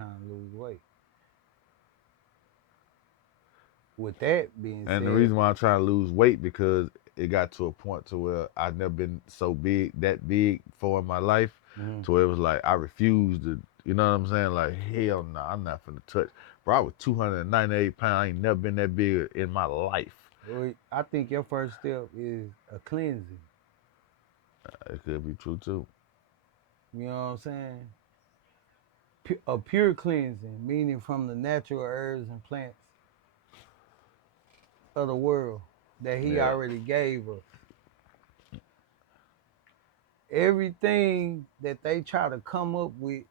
trying to lose weight. With that being And the said, reason why I'm trying to lose weight because it got to a point to where I've never been so big, that big for in my life, mhm, to where it was like I refused to. You know what I'm saying? Like hell no, I'm not finna touch. Bro, I was 298 pounds. I ain't never been that big in my life. well, I think your first step is a cleansing. It could be true too. You know what I'm saying? A pure cleansing, meaning from the natural herbs and plants of the world that he Yeah. already gave us. Everything that they try to come up with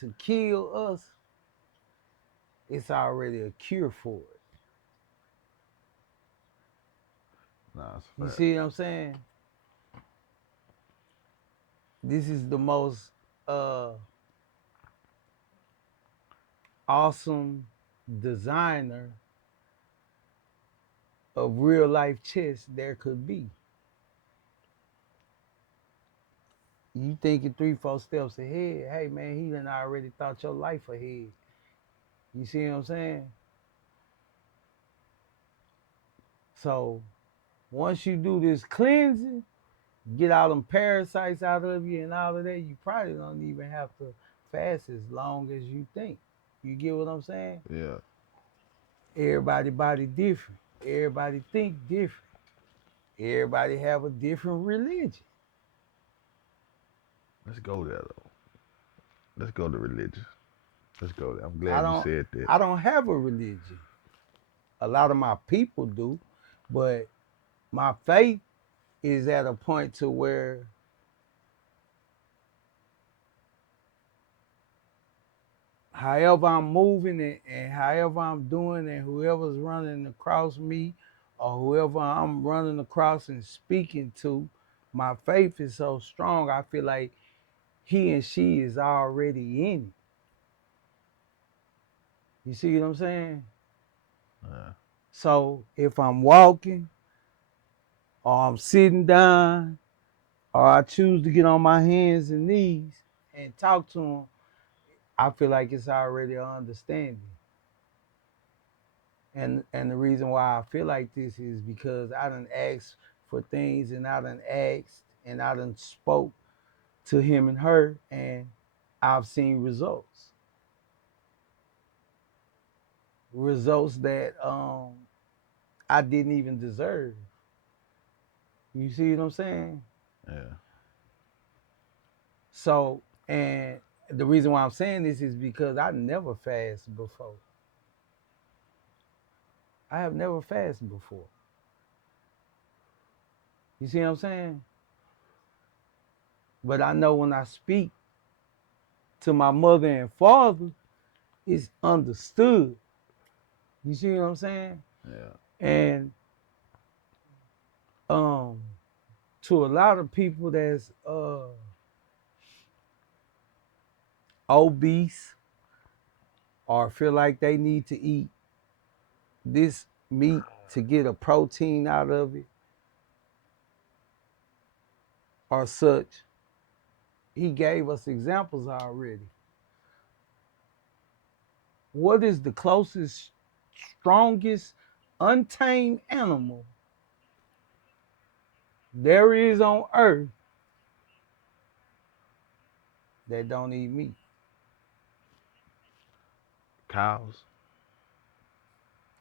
to kill us, it's already a cure for it. Nah, it's a You fact. see what I'm saying? This is the most uh, awesome designer of real life chess there could be. You thinking three, four steps ahead. Hey man, he done already thought your life ahead. You see what I'm saying? So once you do this cleansing, get all them parasites out of you and all of that, you probably don't even have to fast as long as you think. You get what I'm saying? Yeah. Everybody body different. Everybody think different. Everybody have a different religion. Let's go there though. Let's go to religion. Let's go there. I'm I glad you don't said that. I don't have a religion. A lot of my people do, but my faith is at a point to where however I'm moving and however I'm doing and whoever's running across me or whoever I'm running across and speaking to, my faith is so strong. I feel like he and she is already in it. You see what I'm saying? Yeah. So if I'm walking or I'm sitting down or I choose to get on my hands and knees and talk to him, I feel like it's already an understanding. And the reason why I feel like this is because I done asked for things and I done asked and I done spoke to him and her and I've seen results. Results that I didn't even deserve. You see what I'm saying? Yeah. So and the reason why I'm saying this is because I never fasted before. I have never fasted before. You see what I'm saying? But I know when I speak to my mother and father, it's understood. You see what I'm saying? Yeah. And um, to a lot of people that's obese or feel like they need to eat this meat to get a protein out of it or such, he gave us examples already. What is the closest, strongest, untamed animal there is on earth that don't eat meat? Cows.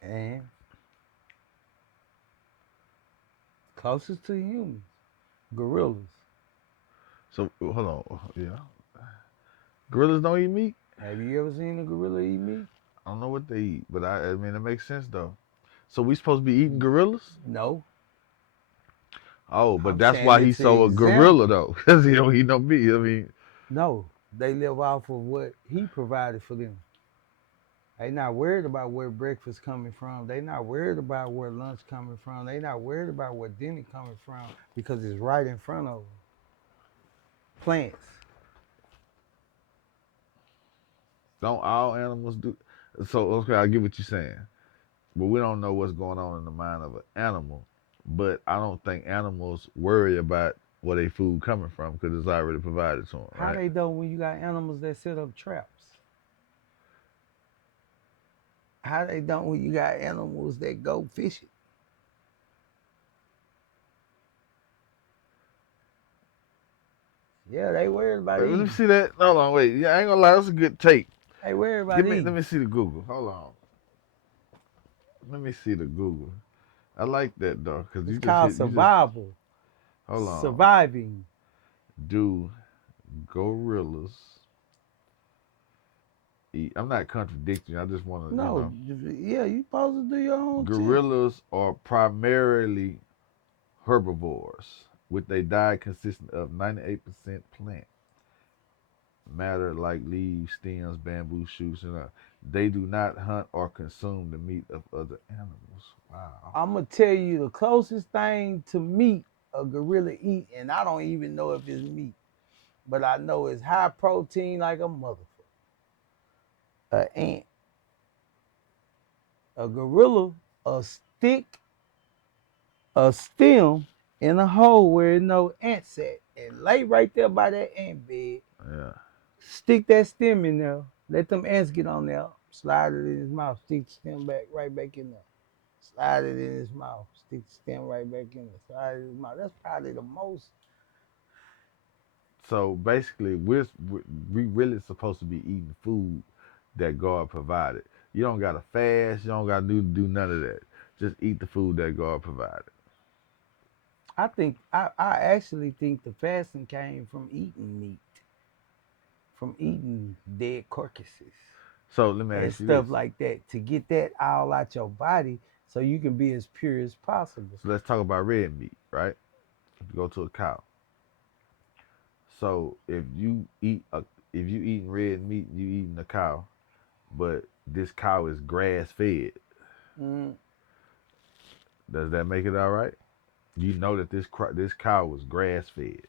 And closest to humans, gorillas. So hold on. Yeah. Gorillas don't eat meat. Have you ever seen a gorilla eat meat? I don't know what they eat, but I mean it makes sense though. So we supposed to be eating gorillas? No. Oh, but I'm that's saying why he's it's an so a gorilla example. though, because he don't eat no meat. I mean, No, they live off of what he provided for them. They not worried about where breakfast coming from. They not worried about where lunch coming from. They not worried about where dinner coming from because it's right in front of them. Plants. don't all animals do? So okay, I get what you're saying, but we don't know what's going on in the mind of an animal. But I don't think animals worry about where their food coming from because it's already provided to them, How right? they know when you got animals that set up traps? How they don't when you got animals that go fishing? Yeah, they worried about Let me eating. see that. Hold on, wait. Yeah, I ain't gonna lie, that's a good take. They worried Give about me, let eating. me see the Google. Hold on. Let me see the Google. I like that though, cause It's you just called hit. You just survival, hold on. surviving. Do gorillas eat? I'm not contradicting. I just want to, No, yeah, you supposed to do your own shit. gorillas are primarily herbivores, with a diet consisting of 98% plant matter like leaves, stems, bamboo shoots, and they do not hunt or consume the meat of other animals. Wow. I'm gonna tell you the closest thing to meat a gorilla eat, and I don't even know if it's meat, but I know it's high protein like a motherfucker. A ant, a gorilla, a stick, a stem in a hole where no ants at, and lay right there by that ant bed. Yeah. Stick that stem in there. Let them ants get on there. Slide it in his mouth. Stick the stem back right back in there. Slide it in his mouth. Stick the stem right back in there. Slide it in his mouth. That's probably the most. So basically, we really supposed to be eating food that God provided. You don't gotta fast. You don't gotta do none of that. Just eat the food that God provided. I actually think the fasting came from eating meat, from eating dead carcasses So let me and ask you stuff this. like that to get that all out your body so you can be as pure as possible. So let's talk about red meat, right? If you go to a cow. So if you eating red meat, you eating a cow, but this cow is grass fed. Mm, Does that make it all right? You know that this cow was grass fed.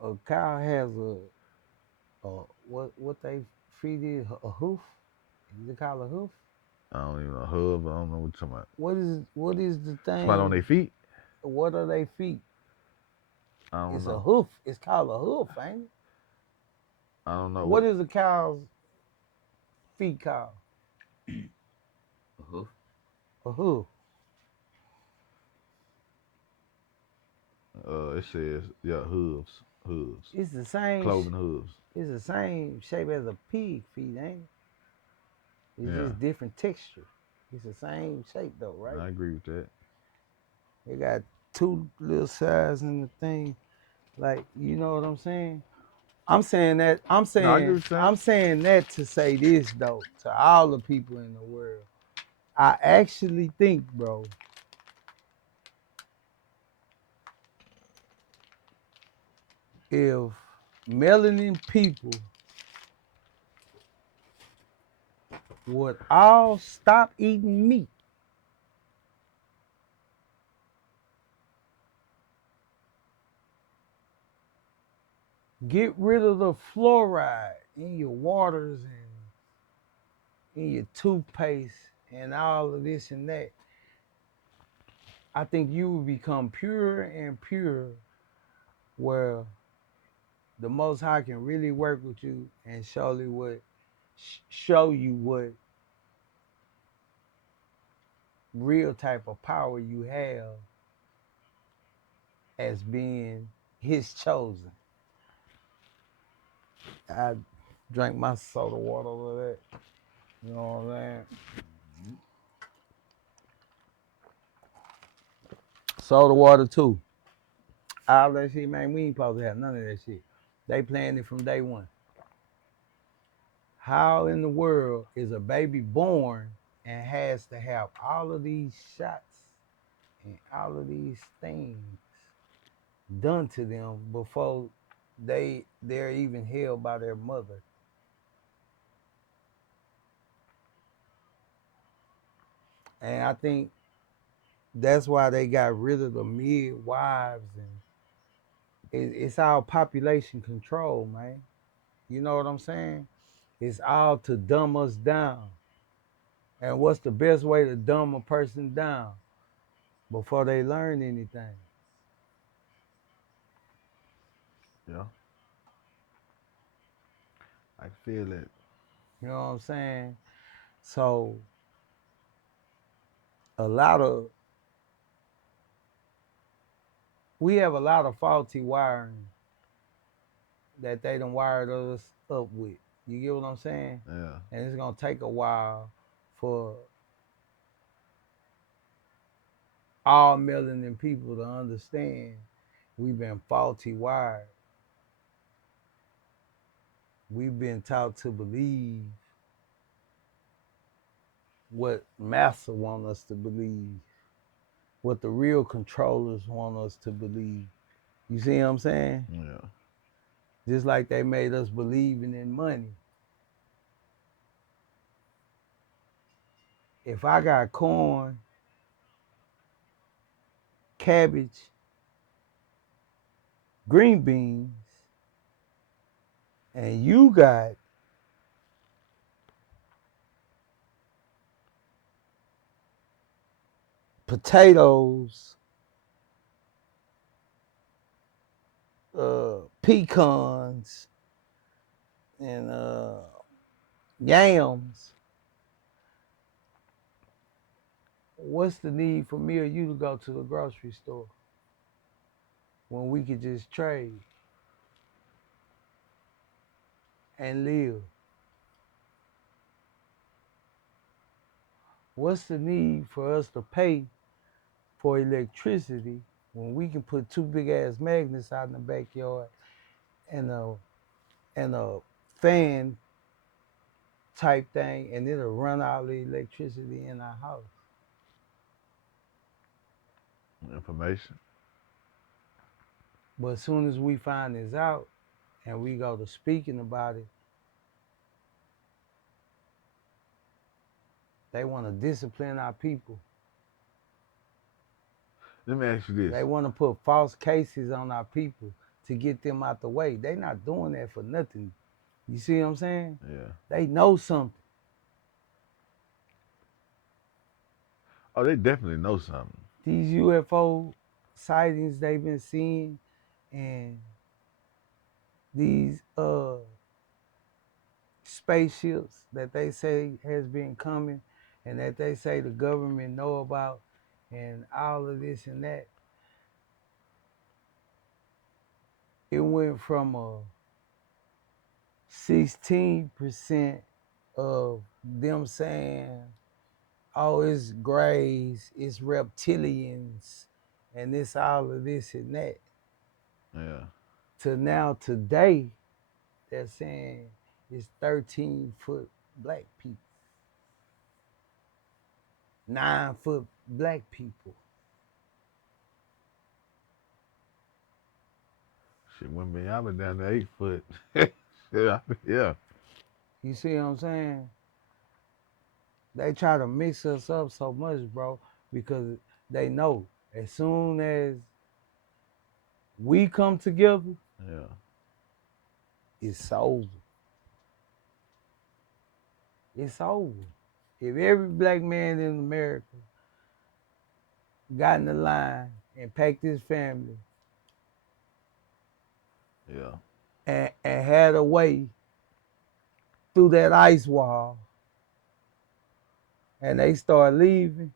a cow has what they feed it a hoof. Is it called a hoof? I don't even know hub. I don't know what you're talking about. What is the Somebody on their thing? feet. What are they feet? I don't It's a know. hoof. It's called a hoof, ain't it? I don't know What what. is a cow's feet called? Uh-huh. A hoof. It says yeah hooves, It's the same. cloven hooves. It's the same shape as a pig feet, ain't it? It's Yeah, just different texture. It's the same shape though, right? I agree with that. They got two little sides in the thing. Like, you know what I'm saying? I'm saying that. I'm No, I get what saying. you're saying. I'm saying that to say this though to all the people in the world. I actually think, bro, if melanin people would all stop eating meat, get rid of the fluoride in your waters and in your toothpaste and all of this and that, I think you will become purer and purer where the Most High can really work with you and show you what real type of power you have as being His chosen. I drank my soda water with that. You know what I'm saying? Mhm. Soda water too. All that shit, man. We ain't supposed to have none of that shit. They planned it from day one. How in the world is a baby born and has to have all of these shots and all of these things done to them before they're even held by their mother? And I think that's why they got rid of the midwives and it's all population control, man. You know what I'm saying? It's all to dumb us down. And what's the best way to dumb a person down before they learn anything? Yeah, I feel it. You know what I'm saying? So a lot of we have a lot of faulty wiring that they done wired us up with. You get what I'm saying? Yeah. And it's gonna take a while for all melanin people to understand we've been faulty wired. We've been taught to believe what massa want us to believe, what the real controllers want us to believe. You see what I'm saying? Yeah. Just like they made us believing in money. If I got corn, cabbage, green beans, and you got potatoes, pecans, and yams, what's the need for me or you to go to the grocery store when we could just trade and live? What's the need for us to pay for electricity when we can put two big ass magnets out in the backyard and a fan type thing and it'll run all the electricity in our house? Information. But as soon as we find this out and we go to speaking about it, they want to discipline our people. Let me ask you this. They want to put false cases on our people to get them out the way. They not doing that for nothing. You see what I'm saying? Yeah. They know something. Oh, they definitely know something. These UFO sightings they've been seeing and these spaceships that they say has been coming and that they say the government know about and all of this and that. It went from a 16% of them saying, oh, it's grays, it's reptilians, and it's all of this and that, Yeah. to now today, they're saying it's 13-foot black people, 9-foot black people. Shit went me. I've been down to 8 foot. Yeah. Yeah. You see what I'm saying? They try to mix us up so much, bro, because they know as soon as we come together, Yeah. it's over. It's over. If every black man in America got in the line and packed his family Yeah. and had a way through that ice wall and they start leaving,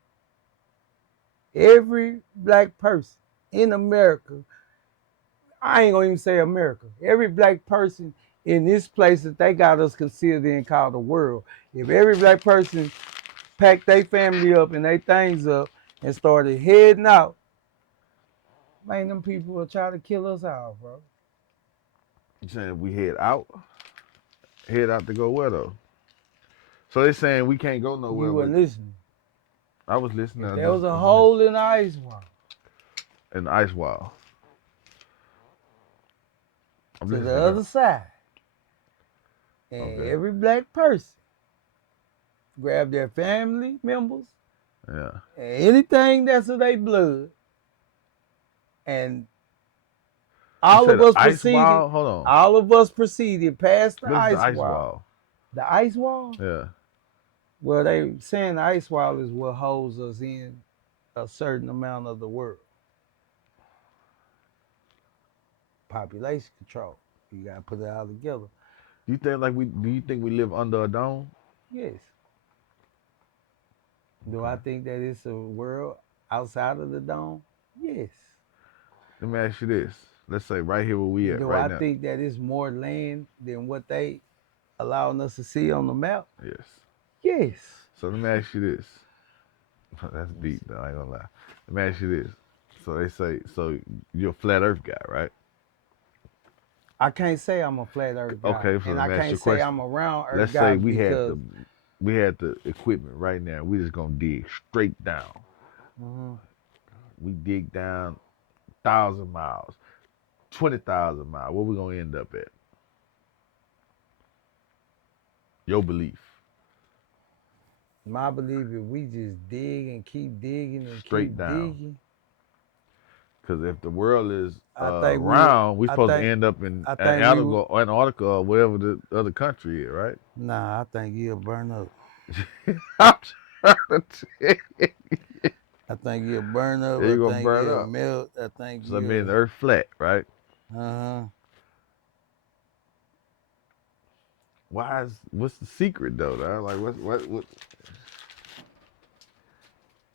every black person in America, I ain't gonna even say America, every black person in this place that they got us considered in called the world, if every black person packed their family up and their things up and started heading out, man, them people will try to kill us all, bro. You saying we head out to go where though? So they saying we can't go nowhere, You but weren't listening. I was listening. If I there just was a was missing hole in the ice wall in the ice wall. I'm to the listening. other side, and Okay. every black person grabbed their family members Yeah. and anything that's of their blood, and You all said of the us ice proceeded, wall. Hold on. all of us proceeded past the What is the ice ice wall. wall? The ice wall? Yeah. Well, they saying the ice wall is what holds us in a certain amount of the world. Population control. You gotta put it all together. Do you think we live under a dome? Yes. Do I Okay. think that it's a world outside of the dome? Yes. Let me ask you this. Let's say right here where we at Do right I now. think that it's more land than what they allowing us to see on the map? Yes. Yes. So let me ask you this. That's Let me deep see. though, I ain't gonna lie. Let me ask you this. So they say, so you're a flat earth guy, right? I can't say I'm a flat earth guy. Okay, so And let I me ask you can't a say question. I'm a round earth Let's guy say because we had the equipment right now. We just gonna dig straight down. Mhm. We dig down 1,000 miles, 20,000 miles. Where we gonna end up at? Your belief. My belief is we just dig and keep digging and keep Straight down. digging. Because if the world is I think we would round, we I supposed to think end up in I think we would Antarctica or whatever the other country is, right? nah, I think you'll burn up. I'm trying to tell you. I think you'll burn up. Yeah, I you're gonna think burn you'll up. melt. I think So I mean, you'll the Earth flat, right? uh-huh. Why is what's the secret though? Like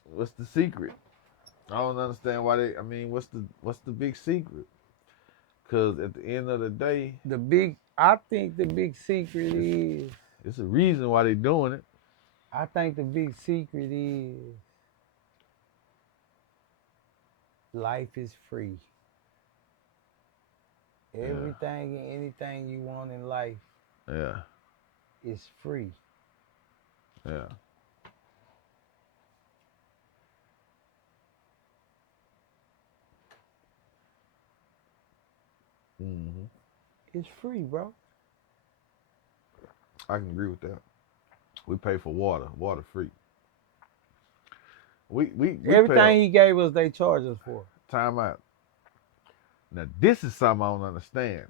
what's the secret? I don't understand why they. I mean, what's the big secret? Because at the end of the day, I think the big secret it's is it's a reason why they doing it. I think the big secret is life is free. Yeah, Everything and anything you want in life yeah, is free. yeah. hmm It's free, bro. I can agree with that. We pay for water free. We pay a Everything he gave us, they charge us for. time out. Now this is something I don't understand.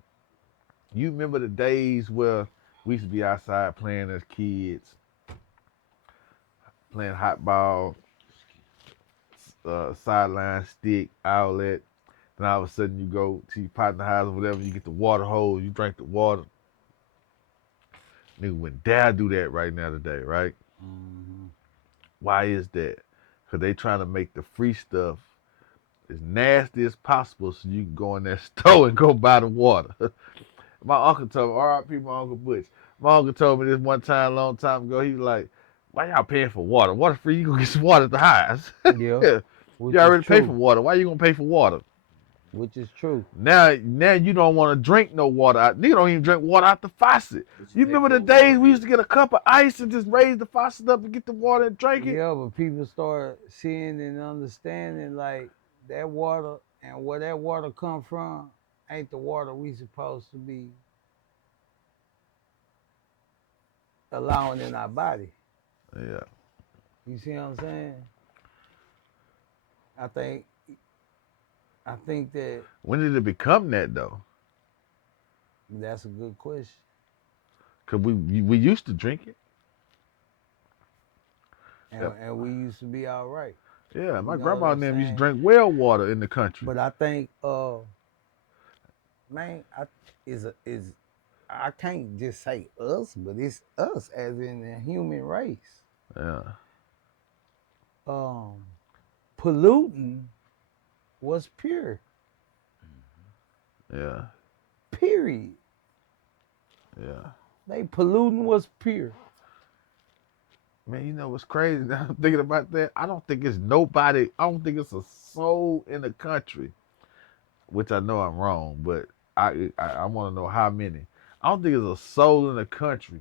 You remember the days where we used to be outside playing as kids, playing hot ball, sideline stick, outlet. Then all of a sudden you go to your partner house or whatever, you get the water hose, you drink the water. Nigga would dare do that right now today, right? Mm-hmm. Why is that? Because they trying to make the free stuff as nasty as possible so you can go in that store and go buy the water. My uncle told me, R.I.P. my Uncle Butch. My uncle told me this one time, a long time ago, he was like, why y'all paying for water? Water free, you gonna get some water at the house. Yeah, Yeah. You which is already pay for true. water. Why you gonna pay for water? Which is true. Now you don't want to drink no water. Nigga don't even drink water out the faucet. But you You pay remember for the a water days we used bill. to get a cup of ice and just raise the faucet up and get the water and drink it? Yeah, but people start seeing and understanding like that water and where that water come from ain't the water we supposed to be allowing in our body. Yeah. You see what I'm saying? I think I think that When did it become that though? that's a good question. Cause we used to drink it. Yep. And we used to be all right. Yeah, You my know what grandma I'm and them used to saying? drink well water in the country. But I think man, is I can't just say us, but it's us as in the human race. Yeah. Um Polluting was pure. Yeah. Period. Yeah. They polluting was pure. Man, you know what's crazy? Now I'm thinking about that. I don't think it's nobody. I don't think it's a soul in the country, which I know I'm wrong, but I want to know how many. I don't think there's a soul in the country.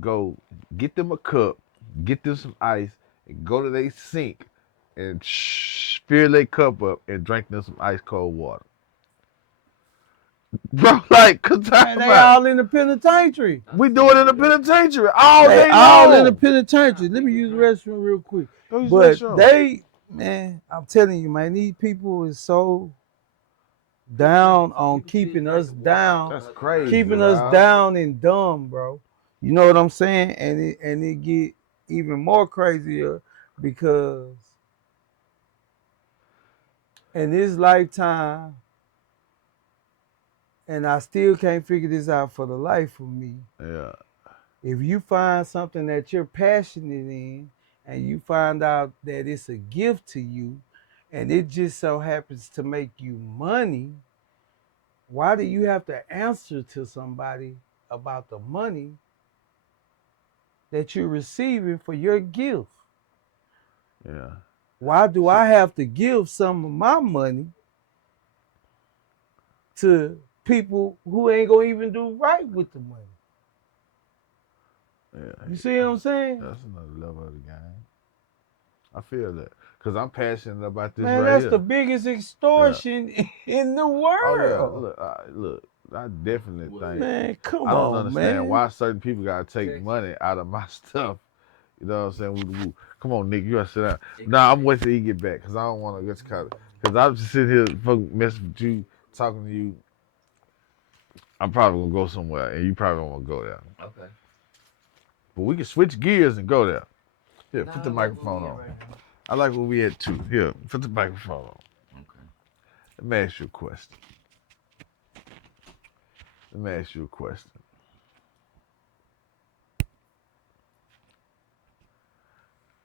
Go get them a cup, get them some ice, and go to their sink and fill their cup up and drink them some ice cold water. Bro, like, cause talk Man, they about it. all in the penitentiary. I We do feel it in you the there. penitentiary all They day all in the long. penitentiary. Nah, Let but me look, use the man. restroom real quick. Go use the But restroom. man, I'm telling you, man, these people is so down on People see it keeping like us the water out down, the That's husband. crazy, keeping You know us what dog. I'm saying? down and dumb, bro. You know what I'm saying? And it get even more crazier because in this lifetime, and I still can't figure this out for the life of me. Yeah, If you find something that you're passionate in and you find out that it's a gift to you and it just so happens to make you money, why do you have to answer to somebody about the money that you're receiving for your gift? Yeah. Why do See, I have to give some of my money to people who ain't gonna even do right with the money? You yeah, see what I'm saying? that's another level of the game. I feel that because I'm passionate about this Man, right that's the here. biggest Yeah. extortion in the Oh yeah. world. Look. I definitely think Man, come I don't on, understand man. why certain people gotta take money out of my stuff. You know what I'm saying? Woo, woo. Come on, Nick, you gotta sit down. Nah, I'm waiting till he get back because I don't want to get caught. Because I'm just sitting here fucking messing with you, talking to you. I'm probably gonna go somewhere, and you probably don't want to go there. Okay. But we can switch gears and go there. Here, put Nah, the I like where microphone we at on. right now. I like where we at too. Here, put the microphone on. Okay. Let me ask you a question. Let me ask you a question.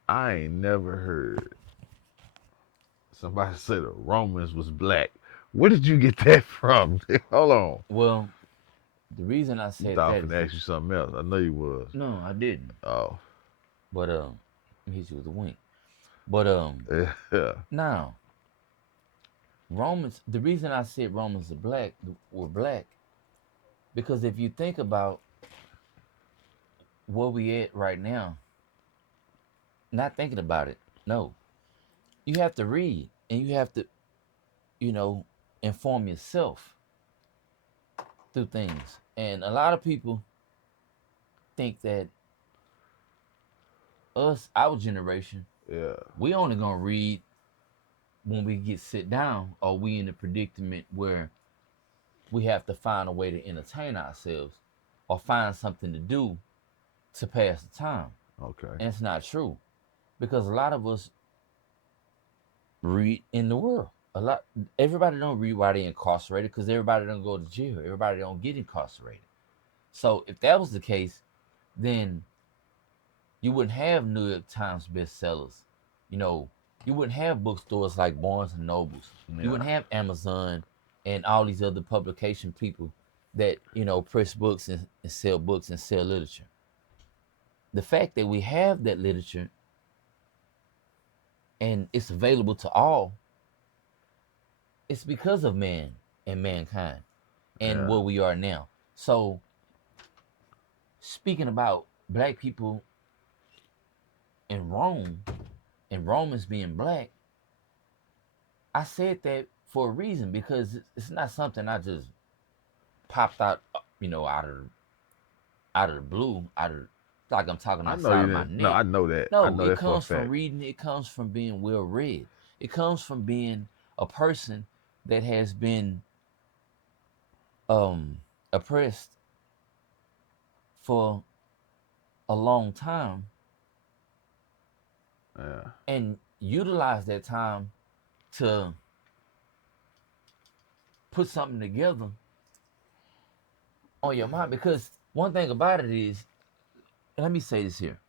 I ain't never heard somebody say the Romans was black. Where did you get that from? Hold on. Well, the reason I You said thought I that was is finna ask you something else. I know you was. no, I didn't. Oh. But let me hit you with a wink. But Yeah. now Romans. The reason I said Romans are black were black because if you think about where we at right now, not thinking about it, no, you have to read and you have to, you know, inform yourself through things. And a lot of people think that us, our generation, Yeah. we only gonna read when we get sit down or we in a predicament where we have to find a way to entertain ourselves or find something to do to pass the time. Okay. And it's not true because a lot of us read in the world. A lot everybody don't read while they incarcerated because everybody don't go to jail. Everybody don't get incarcerated. So if that was the case, then you wouldn't have New York Times bestsellers. You know, you wouldn't have bookstores like Barnes and Nobles. You Yeah. wouldn't have Amazon and all these other publication people that, you know, press books and sell books and sell literature. The fact that we have that literature and it's available to all, it's because of man and mankind and Yeah. where we are now. So speaking about black people in Rome and Romans being black, I said that for a reason because it's not something I just popped out, you know, out of the blue, out of like I'm talking I know outside you of my didn't. No, neck. I know that. I No, know it that for a comes from fact. reading. It comes from being well read. It comes from being a person that has been um, oppressed for a long time Yeah. and utilize that time to put something together on your mind. Because one thing about it is, let me say this here: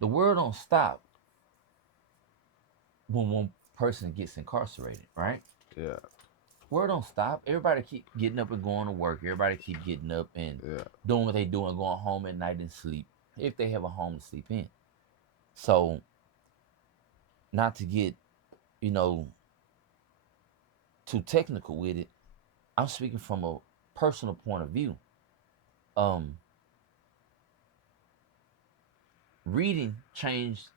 the world don't stop when one person gets incarcerated, right? Yeah. World don't stop. Everybody keep getting up and going to work. Everybody keep getting up and Yeah. doing what they do and going home at night and sleep if they have a home to sleep in. So, not to get, you know, too technical with it, I'm speaking from a personal point of view. Um, Reading changed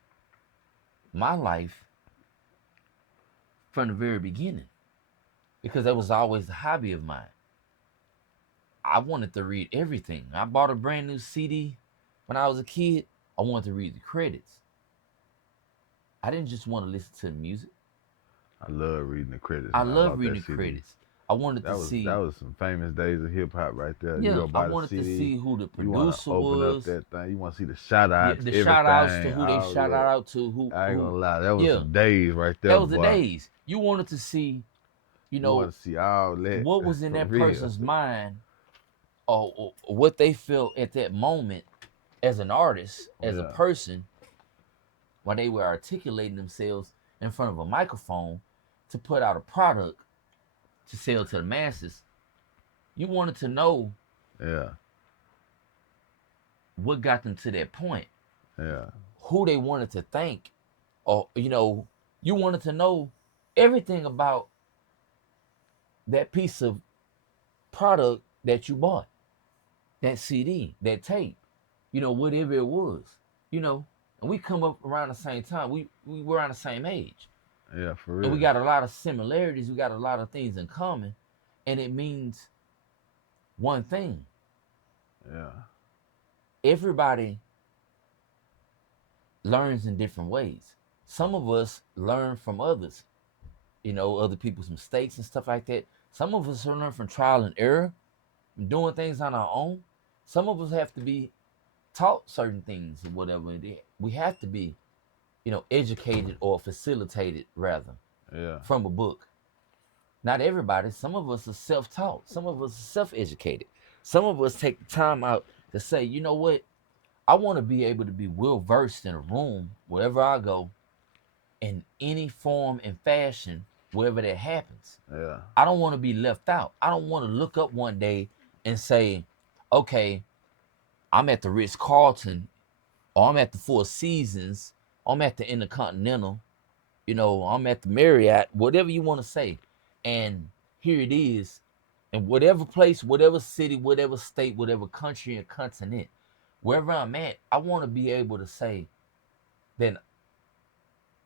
my life from the very beginning because that was always a hobby of mine. I wanted to read everything. I bought a brand new CD when I was a kid. I wanted to read the credits. I didn't just want to listen to the music. I love reading the credits I when I love bought reading that the CD. credits. I wanted to That see, was some famous days of hip hop right there. You yeah, go I buy the wanted to CD, see who the you wanna producer open up was. that thing, you wanna see the shout Yeah, outs, the shout outs to everything, who they all shout that. out to, I ain't who, gonna lie, that was yeah, some days right that there, was the boy. days. You wanted to see, you You wanna know, see all that what was in for that real. person's mind or what they felt at that moment as an artist, as a Yeah. person, while they were articulating themselves in front of a microphone to put out a product to sell to the masses. You wanted to know Yeah. what got them to that point, Yeah. who they wanted to thank, or you wanted to know everything about that piece of product that you bought, that CD, that tape, whatever it was, and we come up around the same time. We were around the same age, Yeah. For and we real. got a lot of similarities. We got a lot of things in common, and it means one thing: Yeah. everybody learns in different ways. Some of us learn from others, other people's mistakes and stuff like that. Some of us learn from trial and error, from doing things on our own. Some of us have to be taught certain things or whatever it is. We have to be, educated or facilitated rather Yeah. from a book. Not everybody. Some of us are self-taught. Some of us are self-educated. Some of us take the time out to say, you know what? I want to be able to be well versed in a room wherever I go, in any form and fashion, wherever that happens. Yeah. I don't want to be left out. I don't want to look up one day and say, okay, I'm at the Ritz Carlton, or I'm at the Four Seasons, or I'm at the Intercontinental, I'm at the Marriott, whatever you want to say. And here it is, in whatever place, whatever city, whatever state, whatever country and continent, wherever I'm at, I want to be able to say that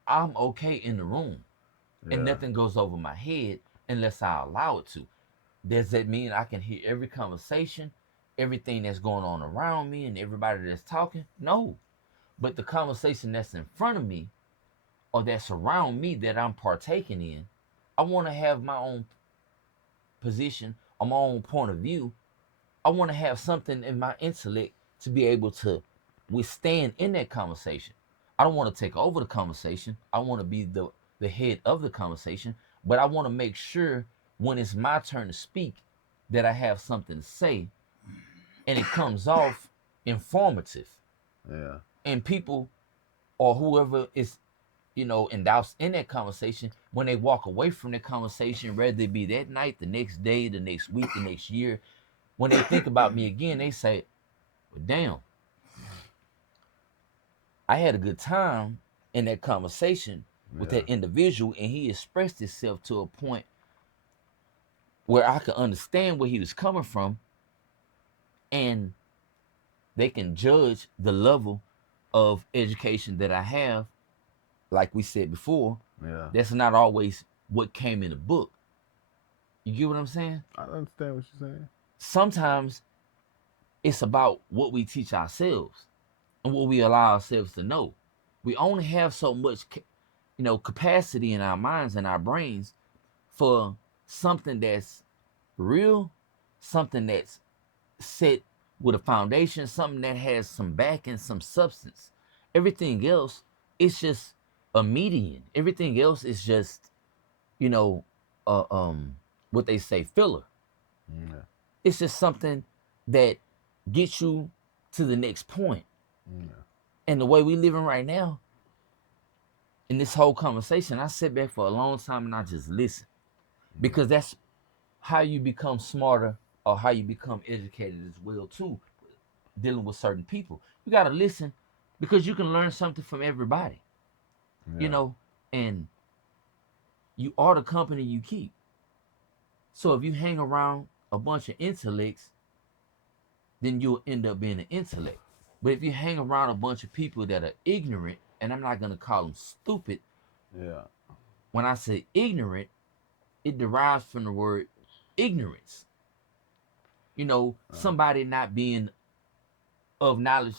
I'm okay in the room and Yeah. nothing goes over my head unless I allow it to. Does that mean I can hear every conversation, everything that's going on around me, and everybody that's talking? No. But the conversation that's in front of me or that's around me that I'm partaking in, I want to have my own position or my own point of view. I want to have something in my intellect to be able to withstand in that conversation. I don't want to take over the conversation. I want to be the head of the conversation, but I want to make sure when it's my turn to speak that I have something to say and it comes off informative. Yeah. And people or whoever is, endoused in that conversation, when they walk away from that conversation, whether it be that night, the next day, the next week, the next year, when they think about me again, they say, well, damn, I had a good time in that conversation with Yeah. that individual, and he expressed himself to a point where I could understand where he was coming from, and they can judge the level of education that I have. Like we said before, Yeah. that's not always what came in the book. You get what I'm saying? I understand what you're saying. Sometimes it's about what we teach ourselves and what we allow ourselves to know. We only have so much, capacity in our minds and our brains for something that's real, something that's set with a foundation, something that has some backing, some substance. Everything else is just a median. Everything else is just, you know, uh, um, what they say, filler. Yeah. It's just something that gets you to the next point. Yeah. And the way we living right now, in this whole conversation, I sit back for a long time and I just listen Yeah. because that's how you become smarter or how you become educated as well too. Dealing with certain people, you got to listen because you can learn something from everybody, you Yeah. know, and you are the company you keep. So if you hang around a bunch of intellects, then you'll end up being an intellect. But if you hang around a bunch of people that are ignorant, and I'm not gonna call them stupid, Yeah. when I say ignorant, it derives from the word ignorance. Uh, Somebody not being of knowledge,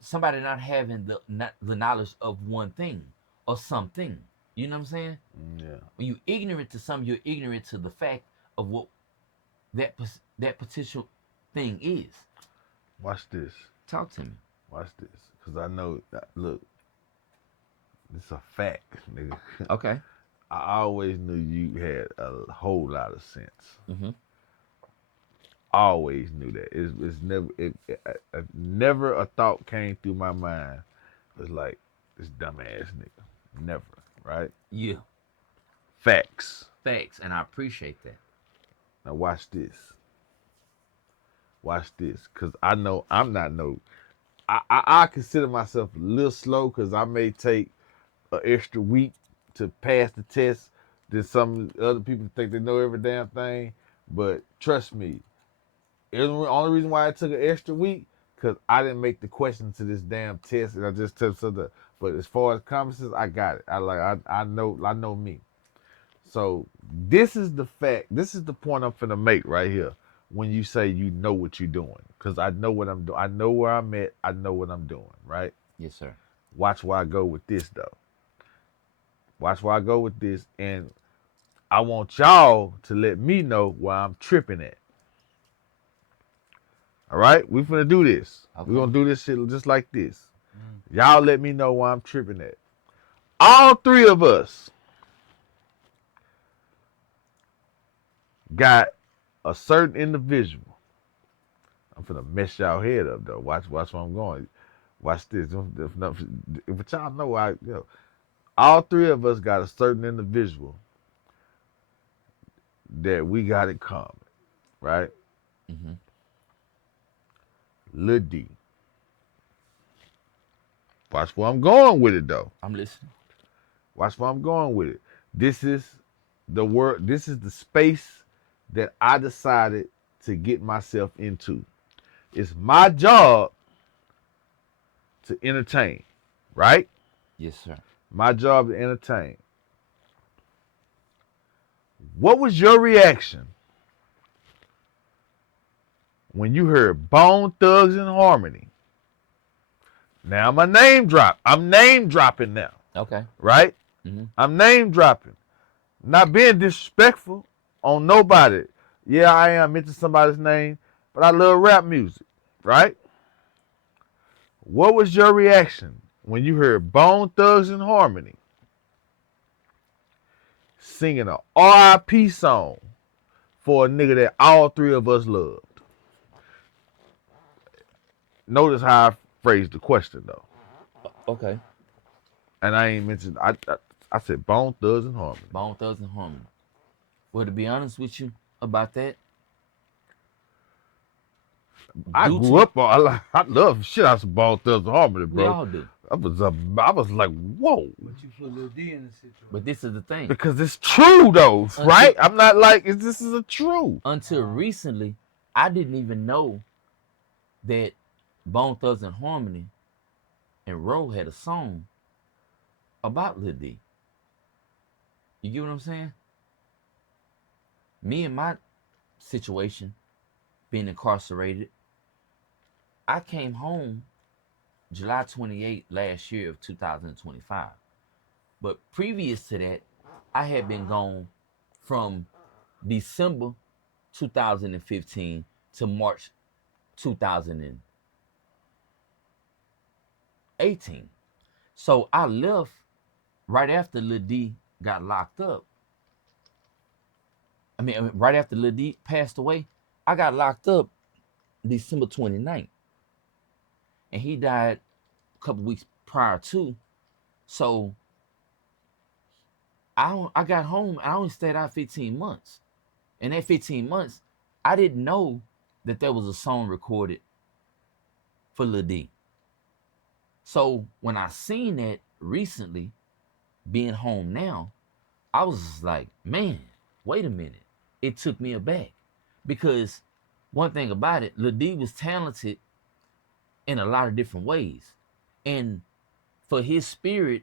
somebody not having the knowledge of one thing or something. You know what I'm saying? yeah. When you ignorant to something, you're ignorant to the fact of what that potential thing is. Watch this. Talk to me. Watch this. Cause I know that. Look, it's a fact, nigga. Okay. I always knew you had a whole lot of sense. Mm-hmm. Always knew that. It's never. Never a thought came through my mind. It's like This dumbass nigga. Never, right? Yeah, Facts. facts, and I appreciate that. Now watch this. Watch this. Cause I know I'm not no I consider myself a little slow because I may take an extra week to pass the test than some other people think they know every damn thing. But trust me, the only reason why I took an extra week because I didn't make the question to this damn test and I just took something. But as far as conferences, I got it. I know me. So this is the fact. This is the point I'm finna make right here. When you say you know what you're doing, because I know what I'm doing. I know where I'm at. I know what I'm doing. Right. Yes, sir. Watch where I go with this though. Watch where I go with this, and I want y'all to let me know where I'm tripping at. All right, we finna do this. We're Okay. gonna do this shit just like this. Mm. Y'all let me know where I'm tripping at. All three of us got a certain individual. I'm finna mess y'all head up though. Watch where I'm going. Watch this. But y'all know all three of us got a certain individual that we got in common, right? Mm-hmm. Lil D. Watch where I'm going with it though. I'm listening. Watch where I'm going with it. This is the word. This is the space that I decided to get myself into. It's my job to entertain, right? Yes, sir. My job to entertain. What was your reaction when you heard Bone Thugs and Harmony? Now my name drop. I'm name dropping now, Okay. right? Mm-hmm. I'm name dropping. Not being disrespectful on nobody. Yeah, I am mentioning somebody's name, but I love rap music, right? What was your reaction when you heard Bone Thugs and Harmony singing a R.I.P. song for a nigga that all three of us loved? Notice how I phrased the question though, Okay. and I ain't mentioned. I said Bone Thugs and Harmony. Bone Thugs and Harmony. Well, to be honest with you about that, I due grew to up on. I love shit out some Bone Thugs and Harmony, we bro. all do, I was like, whoa. But you put Lil D in the but situation. this is the thing. Because it's true though, Until right? I'm not like this is a true. until recently, I didn't even know that Bone Thugs and Harmony and Ro had a song about Lil D. You get what I'm saying? Me and my situation, being incarcerated, I came home July 28th last year of 2025. But previous to that, I had been gone from December 2015 to March 2018. So I left right after Lil D got locked up. Right after Lil D passed away, I got locked up December 29th. And he died a couple weeks prior to. So I got home and I only stayed out 15 months. In that 15 months, I didn't know that there was a song recorded for Lil D. So when I seen that recently, being home now, I was just like, man, wait a minute. It took me aback. Because one thing about it, Lil D was talented in a lot of different ways. And for his spirit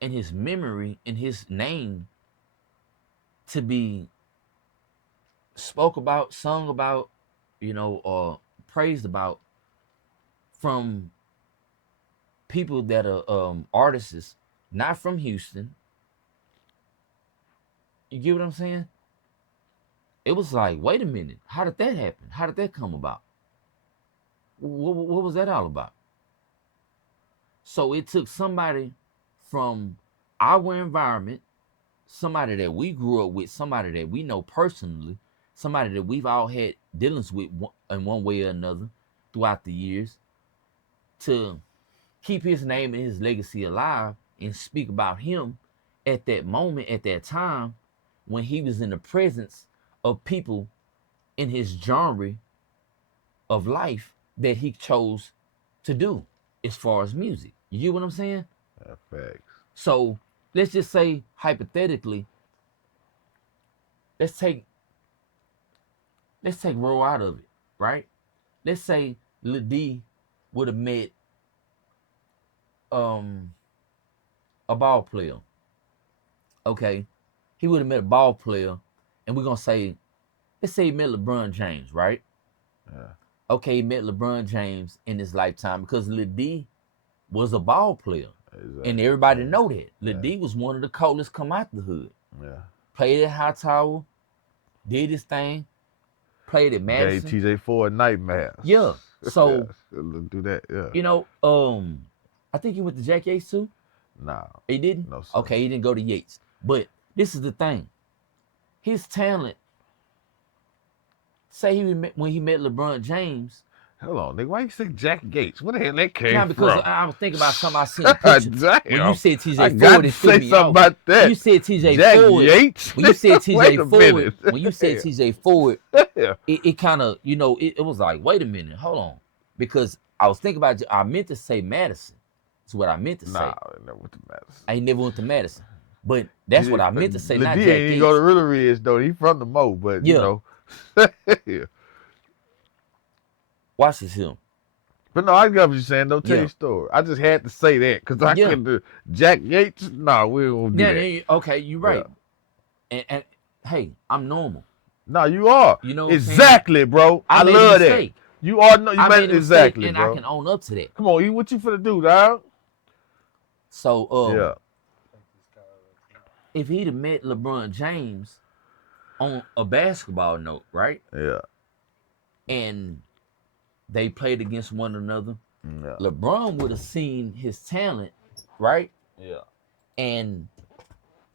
and his memory and his name to be spoke about, sung about, or praised about from people that are artists, not from Houston. You get what I'm saying? It was like, wait a minute, how did that happen? How did that come about? What was that all about? So it took somebody from our environment, somebody that we grew up with, somebody that we know personally, somebody that we've all had dealings with in one way or another throughout the years, to keep his name and his legacy alive and speak about him at that moment, at that time, when he was in the presence of people in his genre of life that he chose to do as far as music. You get what I'm saying? Facts. So let's just say hypothetically, let's take Roe out of it, right? Let's say Lil D would have met um a ball player. Okay. He would have met a ball player, and we're gonna say, let's say he met LeBron James, right? Yeah. Okay, he met LeBron James in his lifetime because Lil D was a ball player. Exactly. And everybody Yeah. know that. Lil Yeah. D was one of the coldest come out the hood. Yeah. Played at Hightower, did his thing, played at Gave Madison. TJ Ford nightmares. Yeah. So do that. Yeah. you know, I think he went to Jack Yates too. Nah. He didn't? No, sir. Okay, he didn't go to Yates. But this is the thing. His talent, say when he met LeBron James. Hold on, nigga. Why you say Jack Gates? Where the hell that came Now, because from? I was thinking about something I seen a picture. Damn. When you said TJ I Ford, got to it threw say me something off. about that. When you said TJ Jack Ford, Yates? when you said Wait TJ a Ford, minute. when you said TJ Ford, Yeah. it kind of, you know, it was like, wait a minute, hold on. Because I was thinking about, I meant to say Madison. That's what I meant to say. Nah, I never went to Madison. I ain't never went to Madison. But that's what I meant to say, not Ladie Jack ain't Yates. go to Riddle Ridge, though. He from the Mo, but, you Yeah. know. Yeah. Watch this here. But no, I got what you're saying. Don't tell Yeah. your story. I just had to say that because I Yeah. couldn't do Jack Yates. Nah, we won't do that. Okay, you're right. And hey, I'm normal. No, you are. You know what I'm exactly, bro. I made a love that. mistake. You are no. You I made made a exactly, mistake, and bro. I can own up to that. Come on, you. What you finna do, dog? So, Yeah. if he'd have met LeBron James on a basketball note, right, Yeah. and they played against one another, Yeah. LeBron would have seen his talent, right, Yeah. and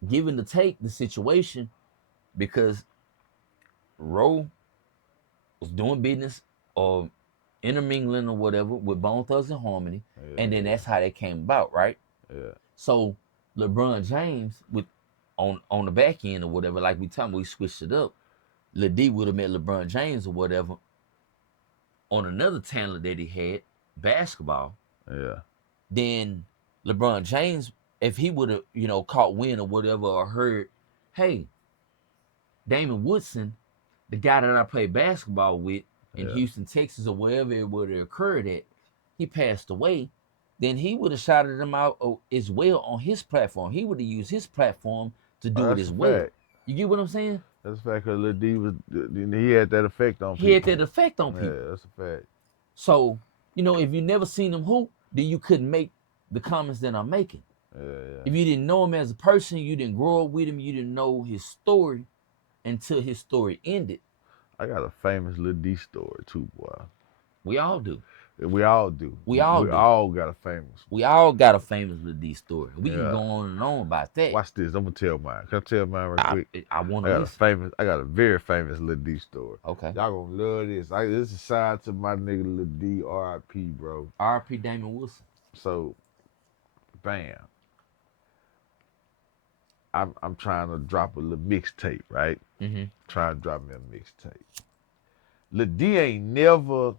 given to take the situation because Roe was doing business or intermingling or whatever with Bone Thugs and Harmony, and then that's how they came about, right? Yeah. So LeBron James with on the back end or whatever, like we switched it up. Lil D would have met LeBron James or whatever on another talent that he had, basketball. Yeah. Then LeBron James, if he would have, you know, caught wind or whatever or heard, hey, Damon Woodson, the guy that I played basketball with in Houston, Texas, or wherever it would have occurred at, he passed away. Then he would have shouted him out as well on his platform. He would have used his platform to do it as well. Fact. You get what I'm saying? That's a fact because Lil D was, he had that effect on people. He had that effect on people. Yeah, that's a fact. So, you know, if you never seen him hoop, then you couldn't make the comments that I'm making. Yeah. If you didn't know him as a person, you didn't grow up with him, you didn't know his story until his story ended. I got a famous Lil D story too, boy. We all do. We all do. We all got a famous. We all got a famous Lil D story. We Yeah. can go on and on about that. Watch this. I'm gonna tell mine. Can I tell mine real quick? I want I to got listen. I got a very famous Lil D story. Okay. Y'all gonna love this. This is a shout out to my nigga Lil D, R.I.P. bro. R.I.P. Damon Wilson. So, bam. I'm trying to drop a little mixtape, right? Mm-hmm. Trying to drop me a mixtape. Lil D ain't never,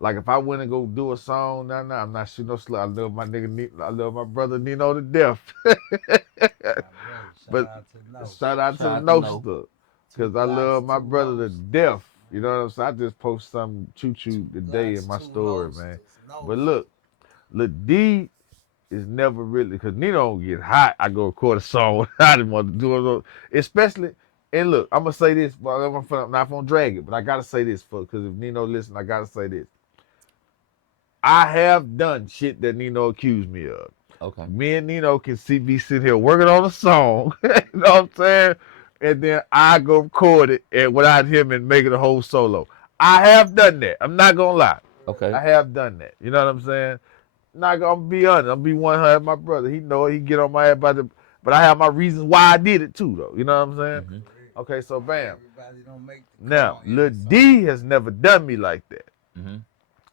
like if I went and go do a song, nah, I'm not shooting no slut. I love my nigga, I love my brother Nino to death. But shout out to the Noster, because I love my brother to death. You know what I'm saying? I just post some choo-choo today in my story, man. But look, Lil D is never really, because Nino don't get hot. I go record a song. I didn't want to do it. Especially, and look, I'm going to say this, but I'm not going to drag it, but I got to say this, because if Nino listen, I got to say this. I have done shit that Nino accused me of. Okay. Me and Nino can be sitting here working on a song, you know what I'm saying? And then I go record it and without him and make it a whole solo. I have done that. I'm not going to lie. Okay. I have done that. You know what I'm saying? Not gonna be honest. I'm be 100 my brother. He know it. He get on my head about it, but I have my reasons why I did it too, though. You know what I'm saying? Mm-hmm. Okay, so bam. Everybody don't make the Now, Lil D has never done me like that. Mm-hmm.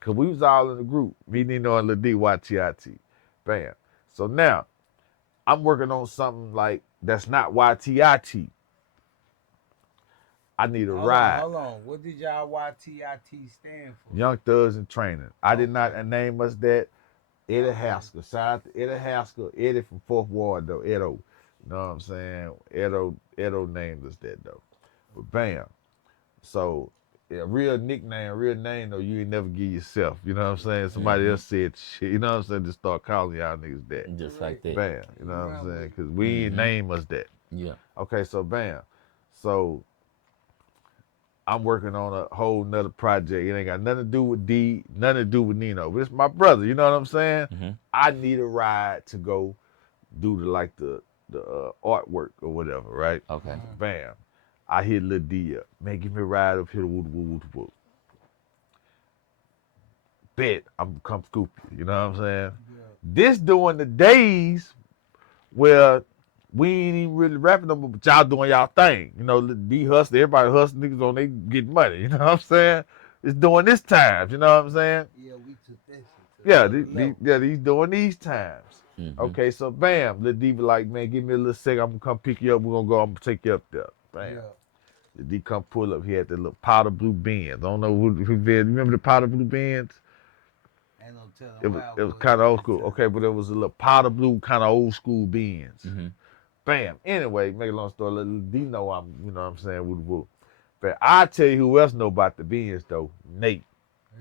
Cause we was all in the group. Me, Nino, and Lil D, YTIT. Bam. So now I'm working on something like that's not YTIT. I need a Hold on, ride. hold on. What did y'all YTIT stand for? Young Thugs in Training. I did not Okay. name us that. Eddie Okay. Haskell. Shout out to Eddie Haskell. Eddie from Fourth Ward though. Edo. You know what I'm saying? Edo named us that though. But bam. So a real nickname, real name though, you ain't never give yourself. You know what I'm saying? Somebody Mm-hmm. else said shit. You know what I'm saying? Just start calling y'all niggas that. Just like Correct. that. Bam. You You know what I'm run with saying? it. Cause we ain't Mm-hmm. name us that. Yeah. Okay, so bam. So I'm working on a whole nother project. It ain't got nothing to do with D, nothing to do with Nino. But it's my brother, you know what I'm saying? Mm-hmm. I need a ride to go do the artwork or whatever, right? Okay. Mm. Bam. I hit Lil D up. Man, give me a ride up here to woo woo woo woo. Bet I'm come scoop you. You know what I'm saying? Yeah. This during the days where we ain't even really rapping no more, but y'all doing y'all thing. You know, Lil D hustle, everybody hustle, niggas on they getting money. You know what I'm saying? It's doing this times. You know what I'm saying? Yeah, we took that shit to Yeah, another level. these doing these times. Mm-hmm. Okay, so bam, Lil D be like, man, give me a little second. I'm gonna come pick you up. We're gonna go. I'm gonna take you up there. Bam. Yeah. Lil D come pull up. He had the little powder blue Benz. I don't know who did. Remember the powder blue Benz? Ain't no telling It where was I it was was kind of at old that school. time. Okay, but it was a little powder blue kind of old school Benz. Mm-hmm. Bam. Anyway, make a long story. Lil D know I'm. You know what I'm saying? Woo woo. But I tell you who else know about the Benz though. Nate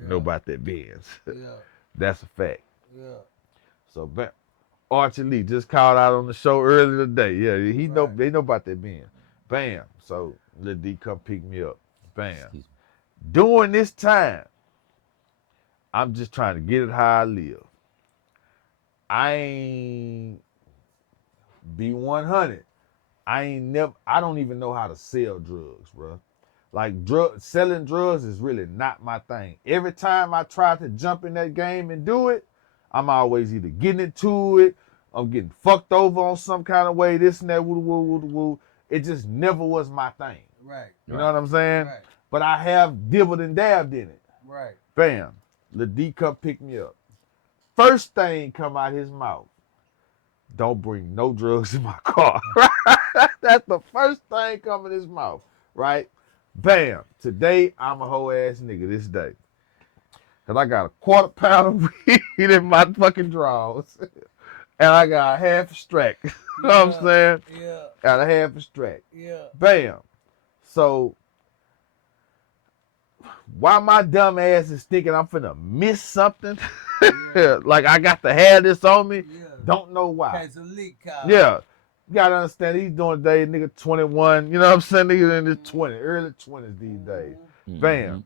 know Yeah. about that Benz. Yeah. That's a fact. Yeah. So bam. Archie Lee just called out on the show earlier today. Yeah, he know Right. they know about that Benz. Bam. So Lil D come pick me up. Bam. Excuse During this time, I'm just trying to get it how I live. I ain't be 100. I don't even know how to sell drugs, bro. Like selling drugs is really not my thing. Every time I try to jump in that game and do it, I'm always either getting into it, I'm getting fucked over on some kind of way, this and that, woo woo woo woo. It just never was my thing. Right. You know Right. what I'm saying? Right. But I have dibbled and dabbed in it. Right. Bam. Lil D come pick me up. First thing come out his mouth. Don't bring no drugs in my car. That's the first thing come in his mouth, right? Bam. Today, I'm a whole ass nigga this day. Cause I got a quarter pound of weed in my fucking drawers. And I got a half a strack. You know what I'm Yeah. saying? Yeah. Got a half a strack. Yeah. Bam. So why my dumb ass is thinking I'm finna miss something? Yeah. Like I got to have this on me. Yeah. Don't know why. Case of leak call. Yeah. You gotta understand he's doing days, nigga 21. You know what I'm saying? Nigga in his Mhm. 20, early 20s these days. Mhm. Mm-hmm. Bam.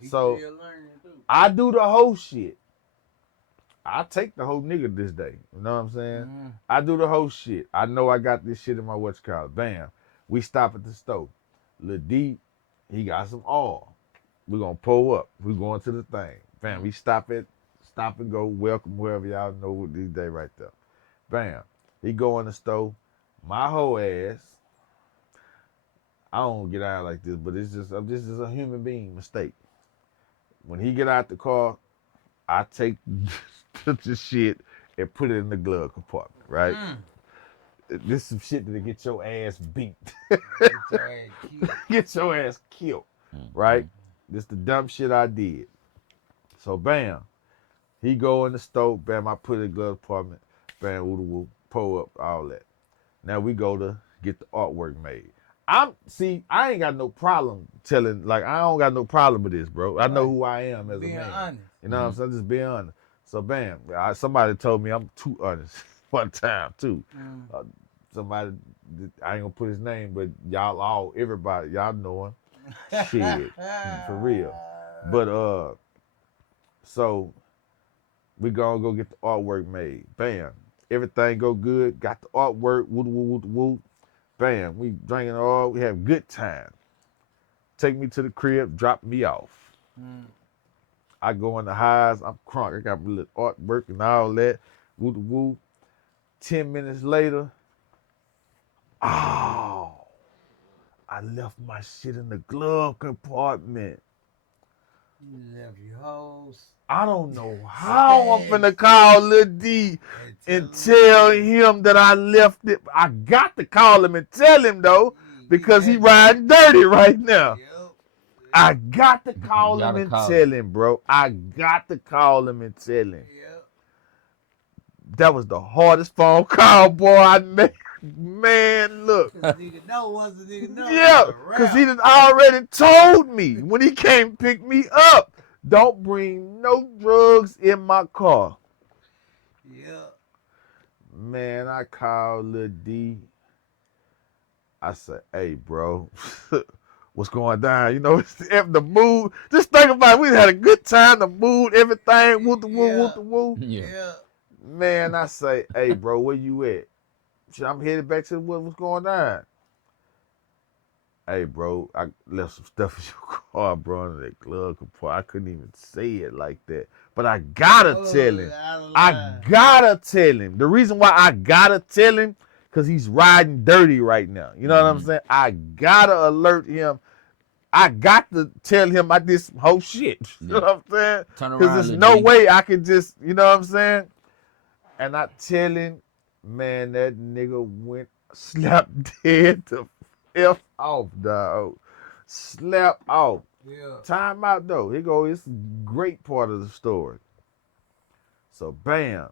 He So still learning too. I do the whole shit. I take the whole nigga this day. You know what I'm saying? Mhm. I do the whole shit. I know I got this shit in my what's called. Bam. We stop at the stove. Lil D, he got some oil. We gonna pull up. We going to the thing. Bam. We stop and go. Welcome wherever y'all know what these days right there. Bam. He go in the stove. My whole ass. I don't get out like this, but it's just this is a human being mistake. When he get out the car, I take the shit and put it in the glove compartment, right? Mm. This is some shit that'll get your ass beat. Get your ass killed. Get your ass killed, Mm-hmm. right? This the dumb shit I did. So bam, he go in the stove, bam, I put it in the glove compartment, bam, woo woo, pull up, all that. Now we go to get the artwork made. I ain't got no problem telling, like, I don't got no problem with this, bro. I know Right. who I am as a Being man. honest. You know what I'm saying? Just being honest. So, bam, somebody told me I'm too honest one time, too. Mm. Uh, somebody, I ain't gonna put his name, but everybody, y'all know him. Shit, for real. But, so we gonna go get the artwork made. Bam. Everything go good. Got the artwork. Woo woo woo woo. Bam. We drinking all. We have good time. Take me to the crib. Drop me off. Mm. I go in the highs. I'm crunk. I got my little artwork and all that. Woo woo. 10 minutes later. Oh, I left my shit in the glove compartment. You left your hoes I don't know how I'm stashed finna call Lil D and and tell him tell again. him that I left it. I got to call him and tell him though, You because he got to. riding dirty right now. Yep. I Yep. got to call him Gotta and call him. tell him, bro. I got to call him and tell him. Yep. That was the hardest phone call, boy, I made. Man, look. Cause nigga know once a nigga know it's Yeah, a because wrap. he done already told me when he came pick me up, don't bring no drugs in my car. Yep. Man, I called Lil D. I said, hey, bro, what's going down? You know, if the mood, just think about it. We had a good time, the mood, everything, whoop the woo, whoop Yeah. the woo. Yeah. Yeah. Man, I say, hey, bro, where you at? Shit, I'm headed back to the wood. What's going on? Hey, bro, I left some stuff in your car, bro, in that glove compartment. I couldn't even say it like that. But I gotta tell him. Out of I line. gotta tell him. The reason why I gotta tell him, because he's riding dirty right now. You know what I'm saying? I gotta alert him. I got to tell him I did some whole shit. You know Yeah. what I'm saying? Turn Because around, there's Lil no D. way I can just, you know what I'm saying? And I tell him, man, that nigga went slap dead to F off, dog. Slap off. Yeah. Time out though. Here go. It's a great part of the story. So bam,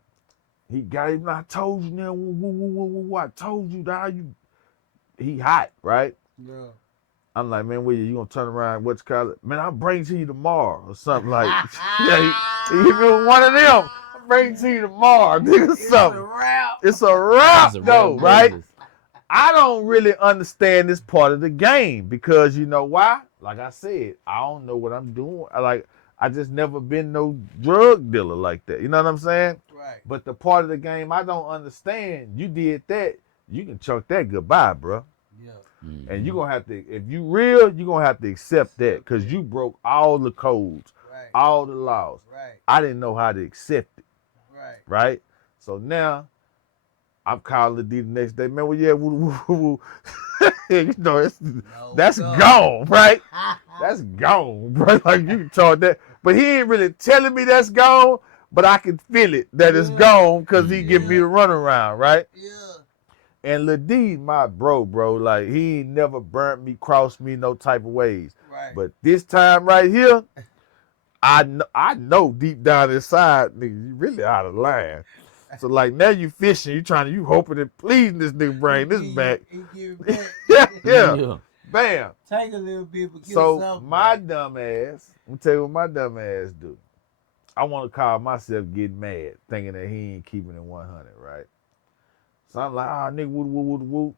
he got him. I told you now. I told you, dog. He hot, right? Yeah. I'm like, man, where you gonna turn around? What's called it? Man, I'll bring it to you tomorrow or something like. Yeah, he hit me with one of them. I'll bring it to you tomorrow, nigga. It's a Something. wrap. It's a wrap It's a though, rap right? business. I don't really understand this part of the game because you know why? Like I said, I don't know what I'm doing. I just never been no drug dealer like that. You know what I'm saying? Right. But the part of the game I don't understand, you did that, you can chuck that goodbye, bro. Yeah. And Mm-hmm. you're gonna have to, if you real, you're gonna have to accept that because you broke all the codes, Right. all the laws. Right. I didn't know how to accept it, Right. right? So now I'm calling the D the next day, man. Well, yeah, you know, that's gone, right? That's gone, bro. Like you can talk that, but he ain't really telling me that's gone. But I can feel it that it's Yeah. gone because he give me Yeah. the runaround, right? Yeah. And Lil D, my bro, like he ain't never burnt me, crossed me no type of ways. Right. But this time right here, I know deep down inside, nigga, you really out of line. So like now you fishing, you hoping and pleasing this nigga bring this back. He give it back. Yeah, yeah. Yeah. Bam. Take a little bit, but give So something my back. dumb ass, I'm gonna tell you what my dumb ass do. I want to call myself getting mad, thinking that he ain't keeping it 100, right? So I'm like, nigga, woo.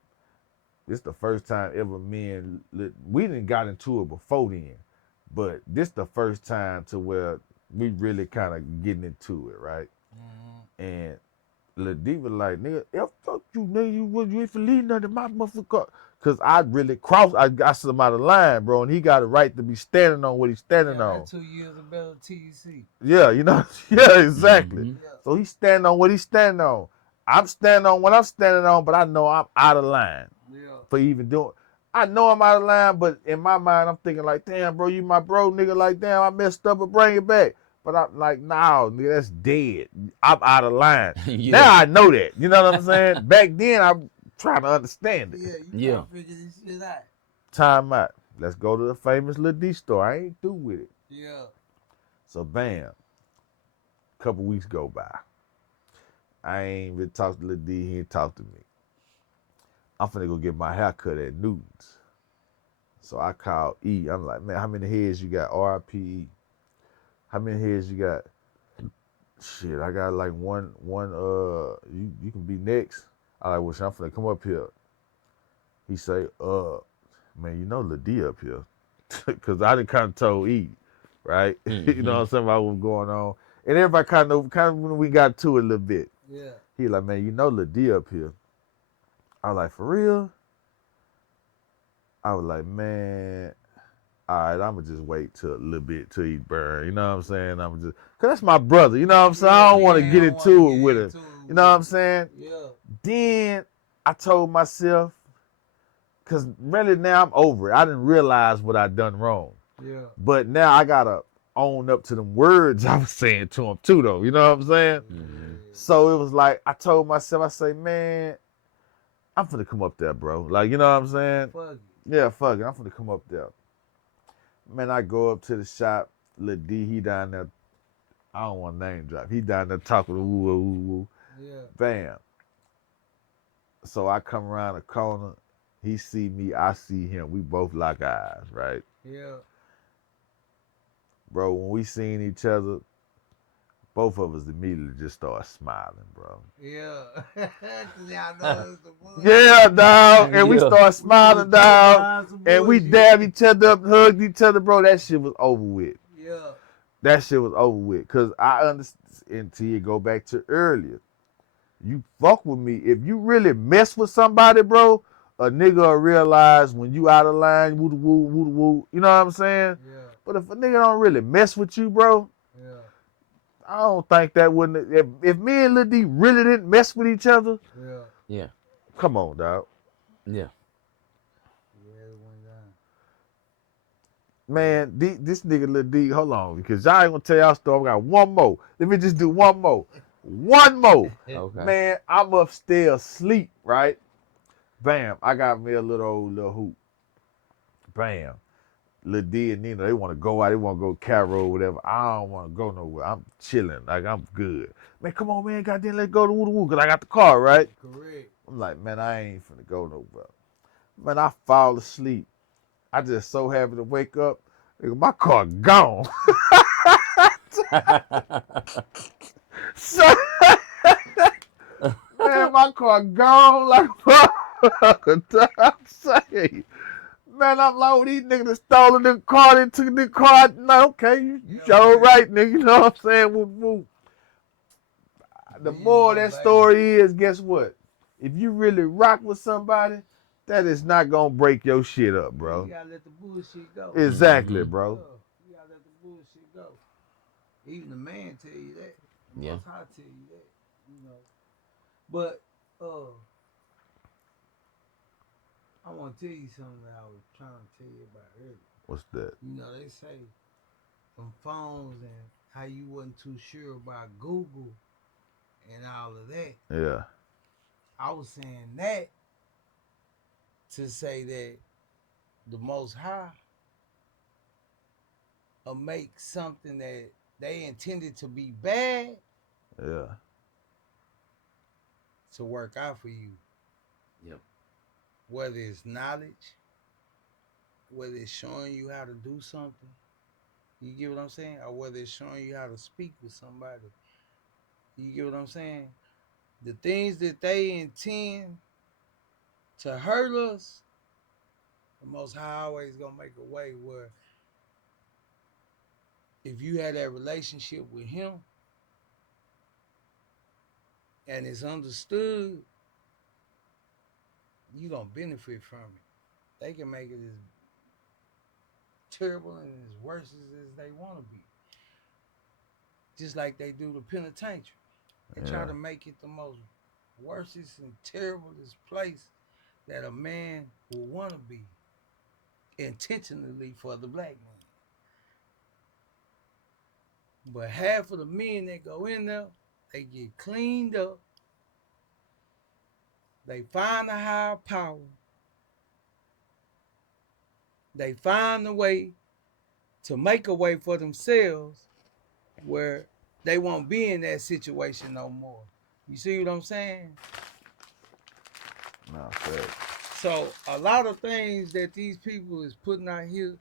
This the first time ever we didn't got into it before then, but this the first time to where we really kind of getting into it, right? Mm-hmm. And Lil D was like, nigga, fuck you, nigga, you ain't for leading nothing, my motherfucker. Cause I really I got some out of line, bro, and he got a right to be standing on what he's standing Yeah, on. that's 2 years of better TC. Yeah, you know, yeah, exactly. Mm-hmm. Yeah. So he's standing on what he's standing on. I'm standing on what I'm standing on, but I know I'm out of line Yeah. for even doing. I know I'm out of line, but in my mind, I'm thinking like, damn, bro, you my bro, nigga. Like, damn, I messed up, but bring it back. But I'm like, nah, nigga, that's dead. I'm out of line. Yeah. Now I know that. You know what I'm saying? Back then, I'm trying to understand it. Yeah, you Yeah. trying to figure this shit out. Time out. Let's go to the famous Lil D store. I ain't through with it. Yeah. So bam, a couple weeks go by. I ain't really talked to Lil D. He ain't talked to me. I'm finna go get my hair cut at Newton's. So I called E. I'm like, man, how many heads you got? RIPE. How many heads you got? Shit, I got like one, you can be next. I like, well, shit, I'm finna come up here. He say, man, you know Lil D up here. Cause I done kind of told E, right? You know what I'm saying, about what's going on. And everybody kind of when we got to it a little bit. Yeah. He like, man, you know Lil D up here. I was like, for real? I was like, man, all right, I'm gonna just wait till a little bit till he burn. You know what I'm saying? I'm just, cause that's my brother. You know what I'm saying? I don't want to get into it with him. You know what I'm saying? Yeah. Then I told myself, cause really now I'm over it. I didn't realize what I done wrong, Yeah. but now I gotta own up to them words I was saying to him too, though. You know what I'm saying? Mm-hmm. So it was like I told myself, I say, man, I'm finna come up there, bro. Like, you know what I'm saying? Fuck it. Yeah, fuck it. I'm finna come up there. Man, I go up to the shop. Lil D, he down there. I don't want to name drop. He down there talking to woo woo woo woo. Yeah. Bam. So I come around the corner. He see me. I see him. We both lock eyes, right? Yeah. Bro, when we seen each other, both of us immediately just start smiling, bro. Yeah. Cause y'all know it's the Yeah, bullshit. dog. And we Yeah. start We was smiling, just dog. behind some And we bullshit. dab each other up, hugged each other, bro. That shit was over with. Yeah. That shit was over with. Cause I understand until you go back to earlier. You fuck with me. If you really mess with somebody, bro, a nigga will realize when you out of line, woo woo woo woo. You know what I'm saying? Yeah. But if a nigga don't really mess with you, bro, Yeah. I don't think that wouldn't. If me and Lil D really didn't mess with each other, Yeah. Yeah. come on, dog. Yeah. Yeah, it went down. Man, this nigga Lil D, hold on, because y'all ain't gonna tell y'all story. I got one more. Let me just do one more. One more. Okay. Man, I'm upstairs asleep, right? Bam, I got me a little hoop. Bam. Lil D and Nina, they want to go out. They want to go Caro or whatever. I don't want to go nowhere. I'm chilling. Like, I'm good. Man, come on, man. Goddamn, let's go to Woo Woo because I got the car, right? Correct. I'm like, man, I ain't finna go nowhere. Man, I fall asleep. I just so happy to wake up. Nigga, my car gone. So, man, my car gone like a motherfucker. I'm saying. Man, I'm like, oh, these niggas that stolen the car, they took the car. No, okay, you Yeah, sure man. right, nigga. You know what I'm saying? Woo, woo. The Being more little that baby. story is, guess what? If you really rock with somebody, that is not gonna break your shit up, Yeah, you bro. gotta let the bullshit go. Exactly, Mm-hmm. bro. Yeah. You gotta let the bullshit go. Even the man tell you that. The Yeah. most high tell you that. You know. But uh I wanna tell you something that I was trying to tell you about earlier. What's that? You know, they say them phones and how you wasn't too sure about Google and all of that. Yeah, I was saying that to say that the most high will make something that they intended to be bad yeah, to work out for you. Yep. Whether it's knowledge, whether it's showing you how to do something, you get what I'm saying? Or whether it's showing you how to speak with somebody. You get what I'm saying? The things that they intend to hurt us, the most high always gonna make a way where if you had that relationship with him and it's understood, you gonna benefit from it. They can make it as terrible and as worse as they want to be. Just like they do the penitentiary. They try yeah, to make it the most worstest and terriblest place that a man will want to be intentionally for the black man. But half of the men that go in there, they get cleaned up. They find a higher power. They find a way to make a way for themselves where they won't be in that situation no more. You see what I'm saying? no, fact. So a lot of things that these people is putting out here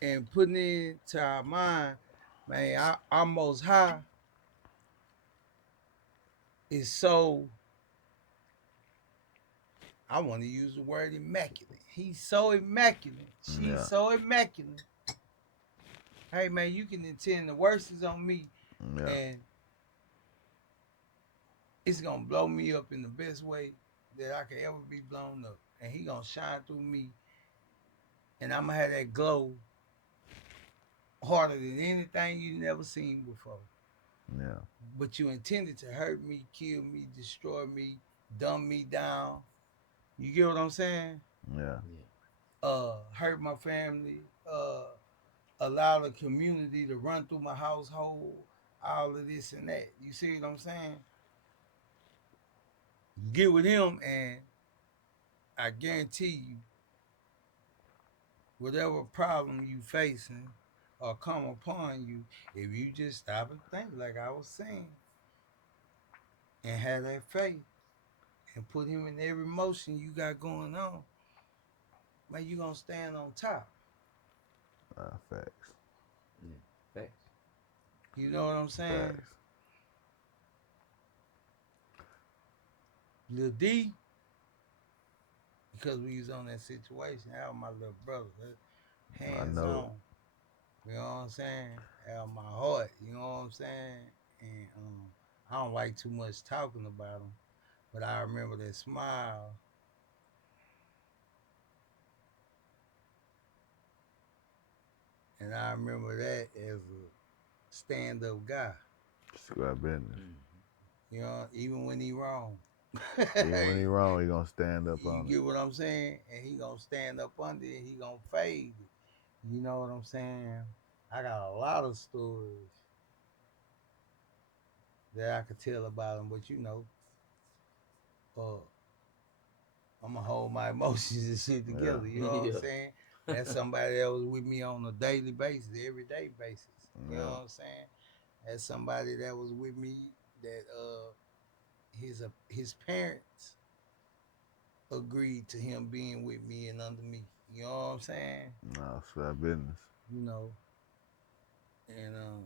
and putting into our mind, man, our most high is so, I want to use the word immaculate. He's so immaculate. She's Yeah, so immaculate. Hey man, you can intend the worst is on me yeah, and it's gonna blow me up in the best way that I could ever be blown up. And he gonna shine through me and I'm gonna have that glow harder than anything you never seen before. yeah, But you intended to hurt me, kill me, destroy me, dumb me down. You get what I'm saying? yeah, Yeah. Hurt my family, allow the community to run through my household, all of this and that. You see what I'm saying? Get with him, and I guarantee you, whatever problem you facing or come upon you, if you just stop and think, like I was saying, and have that faith and put him in every motion you got going on, man, you gonna stand on top. Facts. Yeah, facts. You know what I'm saying? Facts. Lil D, because we was on that situation, that was my little brother. I Hands know it. on. You know what I'm saying? Out of my heart. You know what I'm saying? And I don't like too much talking about him, but I remember that smile, and I remember that as a stand-up guy. Square business. Mm-hmm. You know, even when he wrong. Even when he wrong, he gonna stand up You on it. get what I'm saying? And he gonna stand up under it. He gonna fade it. You know what I'm saying? I got a lot of stories that I could tell about him, but uh, I'm gonna hold my emotions and shit Yeah. together. You know what I'm Yeah. saying? That's somebody that was with me on a daily basis, everyday basis. You know Yeah. what I'm saying? That's somebody that was with me that his parents agreed to him being with me and under me. You know what I'm saying? No, square business. You know, and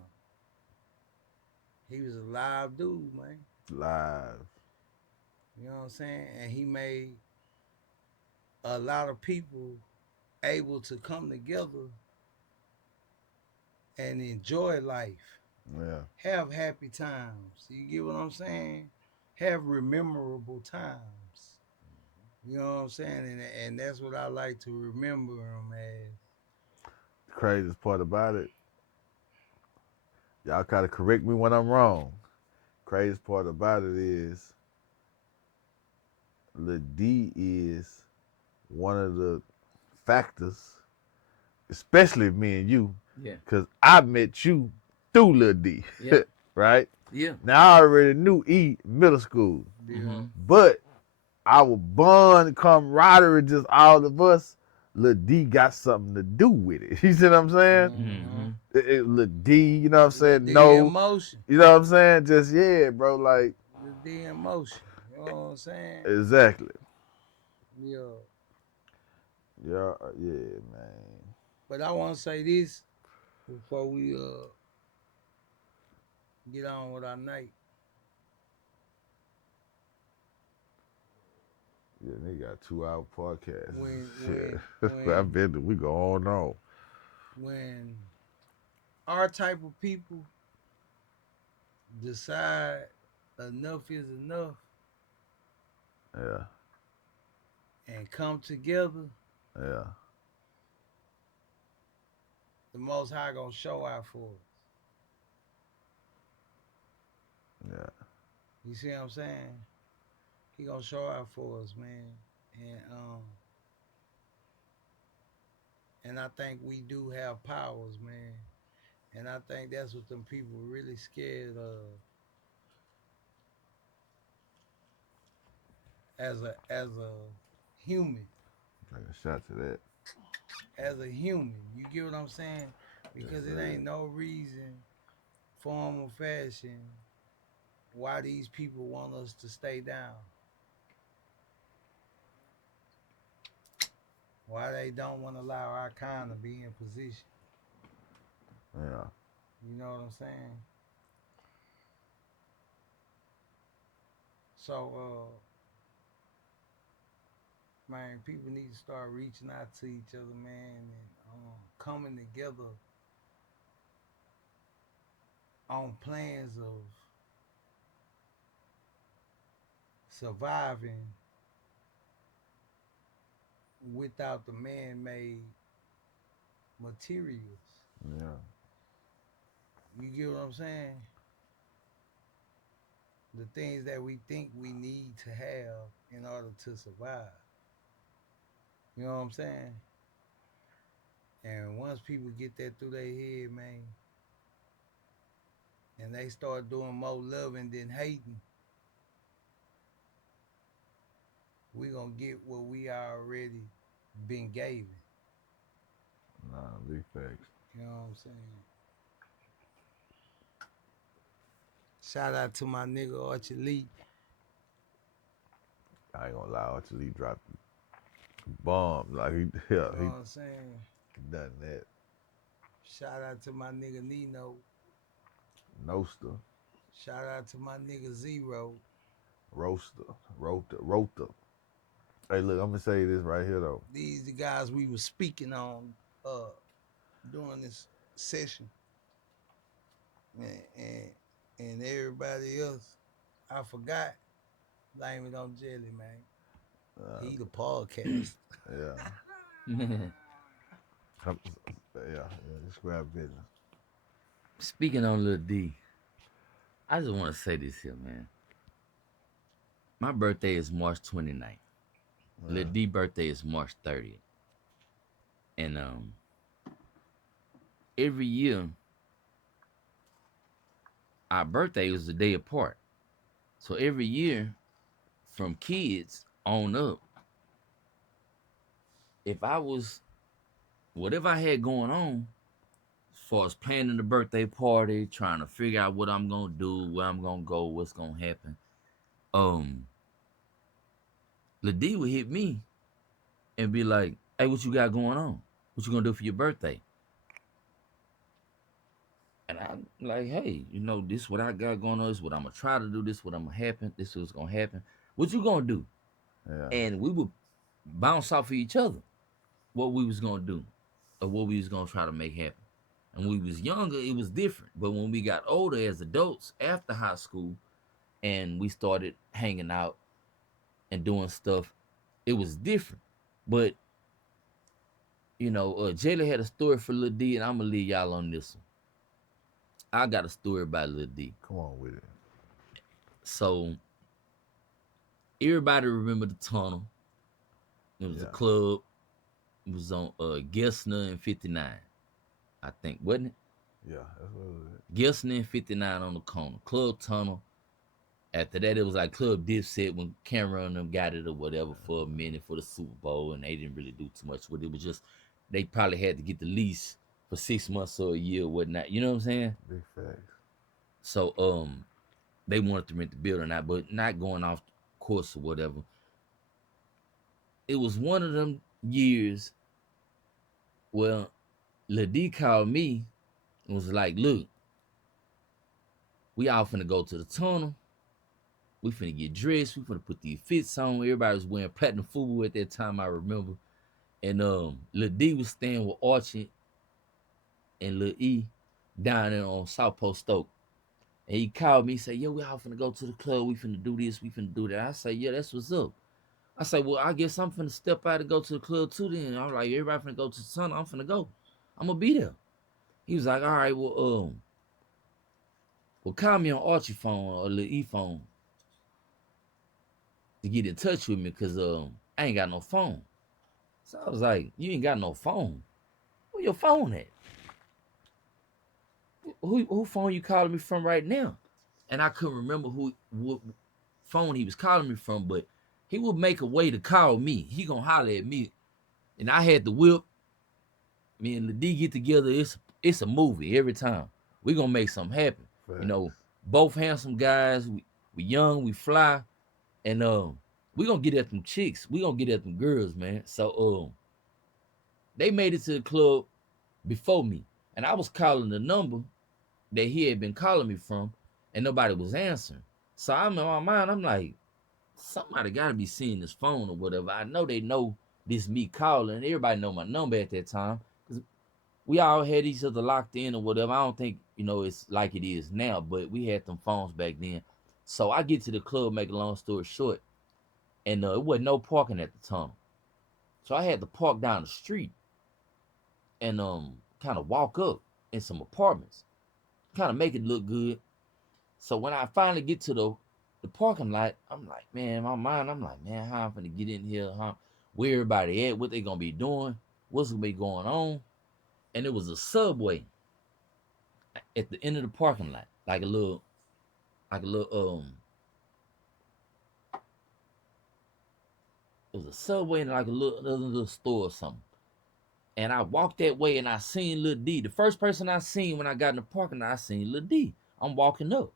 he was a live dude, man. Live. You know what I'm saying? And he made a lot of people able to come together and enjoy life, Yeah. have happy times. You get what I'm saying? Have memorable times. You know what I'm saying? And that's what I like to remember him as. The craziest part about it, y'all gotta correct me when I'm wrong. Craziest part about it is Lil D is one of the factors, especially me and you, Yeah. because I met you through Lil D, Yeah. right? Yeah. Now I already knew E middle school, Mm-hmm. Yeah, but our bond, camaraderie, just all of us, Lil D got something to do with it. You see what I'm saying? mm-hmm. Lil D, you know what I'm Little saying? D in No, motion. you know what I'm saying? Just yeah, bro. Like Little D in motion. You know what I'm saying? exactly. Yeah. Yeah, yeah, man. But I want to say this before we get on with our night. Yeah, they got 2 hour podcasts. When Shit, when I when bet that we go on and on. when our type of people decide enough is enough Yeah, and come together, yeah, the Most High gonna show out for us. yeah. You see what I'm saying? He gonna show out for us, man. And I think we do have powers, man. And I think that's what them people really scared of as a human. Take a shot to that. As a human. You get what I'm saying? Yes, Because it sir. ain't no reason, form or fashion, why these people want us to stay down. Why they don't want to allow our kind to be in position. Yeah, You know what I'm saying? So man, people need to start reaching out to each other, man, and coming together on plans of surviving without the man-made materials. yeah, You get what I'm saying? The things that we think we need to have in order to survive. You know what I'm saying? And once people get that through their head, man, and they start doing more loving than hating, we gonna get what we already been given. Nah, big facts. You know what I'm saying? Shout out to my nigga Archie Lee. I ain't gonna lie, Archie dropped a bomb. Like he, yeah, You know he what I'm saying? done that. Shout out to my nigga Nino. Noster, Shout out to my nigga Zero. roaster, rota. Hey, look, I'm gonna say this right here though. These the guys we were speaking on uh during this session. And and everybody else. I forgot. Blame it on Jelly, man. Uh, He the podcast. yeah, just grab business. Speaking on Lil D, I just want to say this here, man. My birthday is March 29th. Lil Yeah, D birthday is March 30th. And every year our birthday was a day apart. So every year from kids on up, if I was whatever I had going on, as far as planning the birthday party, trying to figure out what I'm gonna do, where I'm gonna go, what's gonna happen, um, Lil D would hit me and be like, "Hey, what you got going on? What you gonna do for your birthday?" And I'm like, "Hey, this what I got going on. This what I'm gonna try to do. This what I'm gonna happen. This what's gonna happen. What you gonna do?" yeah, And we would bounce off of each other what we was gonna do or what we was gonna try to make happen. And when we was younger, it was different. But when we got older as adults after high school and we started hanging out and doing stuff, it was different. But Jayla had a story for Lil D, and I'm gonna leave y'all on this one. I got a story about Lil D. come on with it. So everybody remember the tunnel. It was a Yeah, club. It was on Gessner and 59, I think, wasn't it? yeah, that's what it is. Gessner and 59 on the corner. Club tunnel. After that, it was like Club Dipset when Cameron and them got it or whatever for a minute for the Super Bowl, and they didn't really do too much with it. It was just they probably had to get the lease for 6 months or a year or whatnot. You know what I'm saying? Big facts. So they wanted to rent the building out, but not going off course or whatever. It was one of them years. Well, Lil D called me and was like, "Look, we all finna go to the tunnel. We finna get dressed. We finna put these fits on." Everybody was wearing platinum FUBU at that time, I remember. And Lil D was staying with Archie and Lil E down there on South Post Stoke. And he called me, he said, "Yo, we all finna go to the club. We finna do this. We finna do that." I said, "Yeah, that's what's up." I said, "Well, I guess I'm finna step out and go to the club too then." I'm like, "Everybody finna go to the tunnel. I'm finna go. I'm gonna be there." He was like, "All right, well, call me on Archie phone or Lil E phone to get in touch with me, cause I ain't got no phone." So I was like, "You ain't got no phone? Where your phone at? Who phone you calling me from right now?" And I couldn't remember what phone he was calling me from, but he would make a way to call me. He gonna holler at me, and I had the whip. Me and Lil D get together. It's a movie every time. We gonna make something happen. You know, Facts. both handsome guys. We young. We fly, and we gonna get at them chicks. We gonna get at them girls, man. So they made it to the club before me, and I was calling the number that he had been calling me from, and nobody was answering. So I'm in my mind, I'm like, somebody gotta be seeing this phone or whatever. I know they know this me calling. Everybody know my number at that time, because we all had each other locked in or whatever. I don't think it's like it is now, but we had them phones back then. So I get to the club, make a long story short, and it wasn't no parking at the tunnel. So I had to park down the street and kind of walk up in some apartments, kind of make it look good. So when I finally get to the parking lot, I'm like, man, in my mind, I'm like, man, how I'm gonna get in here? Huh? Where everybody at? What they gonna be doing? What's gonna be going on? and it was a Subway at the end of the parking lot, like a little it was a Subway and like a little store or something. And I walked that way and I seen Lil D. The first person I seen when I got in the parking lot, I seen Lil D. I'm walking up.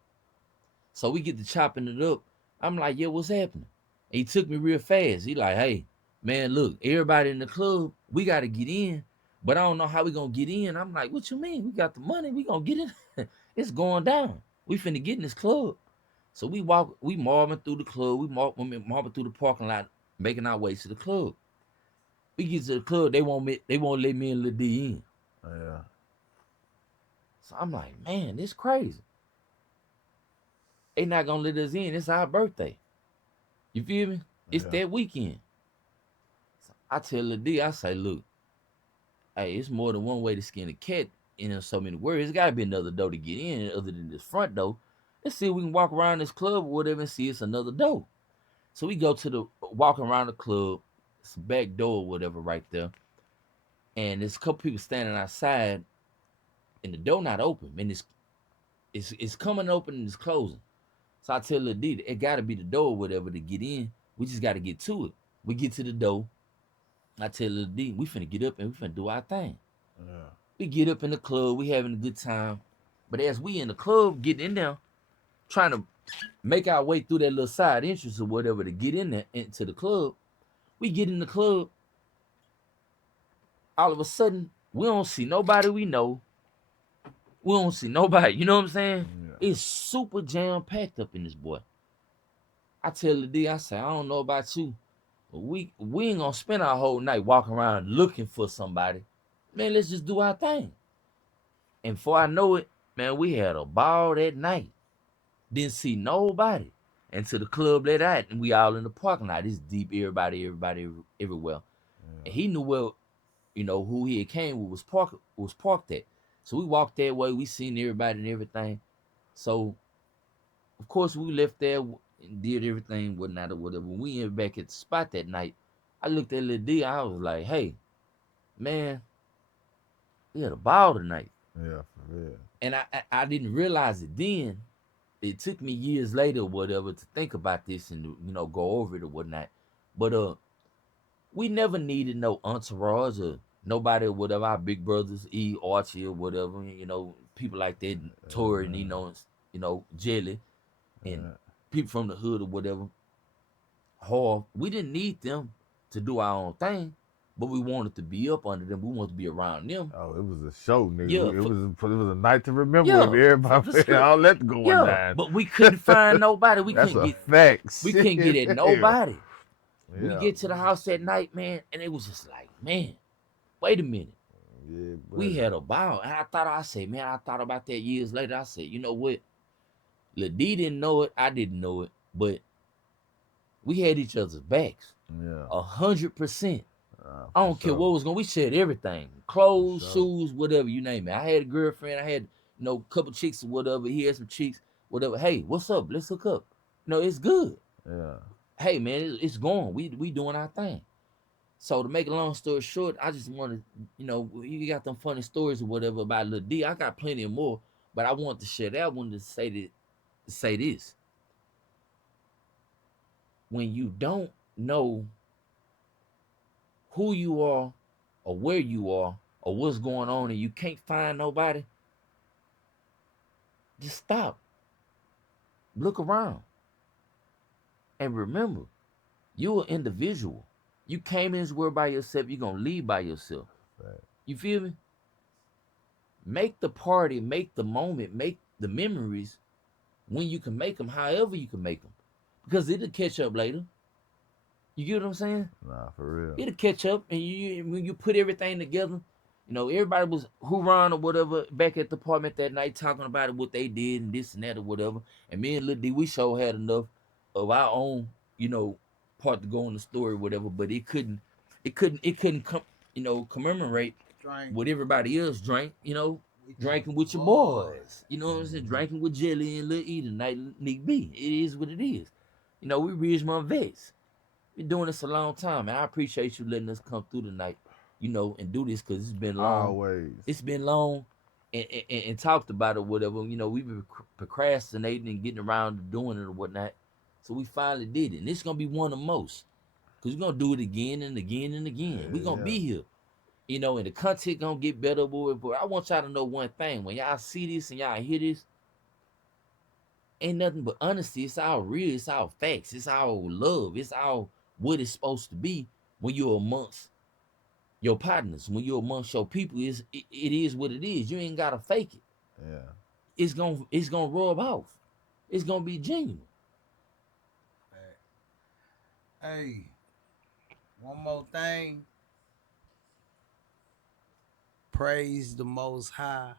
So we get to chopping it up. I'm like, yo, what's happening? And he took me real fast. He like, hey, man, look, everybody in the club, we got to get in. But I don't know how we going to get in. I'm like, what you mean? We got the money. We going to get in. It's going down. We finna get in this club. So we marvin through the club. Marvin through the parking lot, making our way to the club. We get to the club, they won't let me and Lil D in. Yeah. So I'm like, man, this crazy. They not gonna let us in. It's our birthday. You feel me? It's Yeah. that weekend. So I tell Lil D, I say, look, hey, it's more than one way to skin a cat in so many words. It's gotta be another door to get in other than this front door. Let's see if we can walk around this club or whatever and see it's another door. So we go to the walking around the club, it's a back door or whatever right there. And there's a couple people standing outside and the door not open. And it's coming open and it's closing. So I tell Lil D, it gotta be the door or whatever to get in. We just gotta get to it. We get to the door. I tell Lil D, we finna get up and we finna do our thing. Yeah. We get up in the club, we having a good time. But as we in the club, getting in there, trying to make our way through that little side entrance or whatever to get in there into the club, we get in the club. All of a sudden, we don't see nobody we know. We don't see nobody. You know what I'm saying? Yeah. It's super jam packed up in this boy. I tell the D, I say, I don't know about you, but we ain't gonna spend our whole night walking around looking for somebody. Man, let's just do our thing. And before I know it, man, we had a ball that night. Didn't see nobody. And to the club let out, and we all in the parking lot. It's deep, everybody everywhere. And Yeah. he knew well, who he had came with was parked at. So we walked that way, we seen everybody and everything. So of course we left there and did everything, whatnot or whatever. When we ended back at the spot that night, I looked at Lil D, I was like, hey, man, we had a ball tonight. Yeah. For real. And I didn't realize it then. It took me years later or whatever to think about this and go over it or whatnot. But we never needed no entourage or nobody or whatever. Our big brothers, E, Archie or whatever, people like that, Tori, Jelly, and Yeah. people from the hood or whatever. Hall, we didn't need them to do our own thing, but we wanted to be up under them. We wanted to be around them. Oh, it was a show, nigga. Yeah, It was a night to remember if yeah, for everybody sure. all that going Yeah, down. but we couldn't find nobody. That's a fact. We Shit. couldn't get at Hell. nobody. We Yeah. get to the house that night, man, and it was just like, man, wait a minute. Yeah, We buddy. had a ball. And I thought about that years later. I said, you know what? Lil D didn't know it. I didn't know it. But we had each other's backs. Yeah. 100%. I For don't care sure. what was going. We shared everything. For Clothes, sure. shoes, whatever, you name it. I had a girlfriend. I had, a couple chicks or whatever. He had some chicks, whatever. Hey, what's up? Let's hook up. It's good. Yeah. Hey, man, it's going. We doing our thing. So to make a long story short, I just wanted, you got them funny stories or whatever about Lil D. I got plenty of more, but I wanted to share that. I wanted to say this. When you don't know who you are or where you are or what's going on and you can't find nobody, just stop. Look around. And remember, you're an individual. You came in this world by yourself, you're gonna leave by yourself. Right. You feel me? Make the party, make the moment, make the memories when you can make them, however you can make them. Because it'll catch up later. You get what I'm saying? Nah, for real. It'll catch up, and when you put everything together, everybody was hoorahing or whatever back at the apartment that night talking about it, what they did and this and that or whatever. And me and Lil D, we sure had enough of our own, part to go in the story or whatever, but it couldn't come, commemorate Drink what everybody else drank, with your drinking with your boy. boys. You know what I'm saying? Hmm. Drinking with Jelly and Lil E tonight, Nick B. It is what it is. We Ridgemont vets. Been doing this a long time, and I appreciate you letting us come through tonight. and do this because it's been long. Always. It's been long, and talked about it, whatever. We've been procrastinating and getting around to doing it or whatnot. So we finally did it, and it's gonna be one of most because we're gonna do it again and again and again. We're gonna Yeah. be here, and the content gonna get better, boy. But I want y'all to know one thing: when y'all see this and y'all hear this, ain't nothing but honesty. It's all real. It's all facts. It's all love. It's all what it's supposed to be when you're amongst your partners. When you're amongst your people, it is what it is. You ain't gotta fake it. Yeah. It's gonna rub off. It's gonna be genuine. Hey, one more thing. Praise the Most High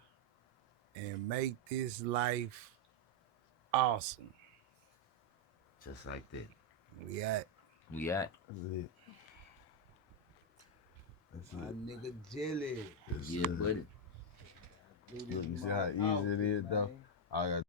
and make this life awesome. Just like that. We at We at. That's it. That's my it. nigga Jelly. Yes, Yeah, sir. buddy. Do Look, this you see how mouth easy it outfit, is, though? man. All I got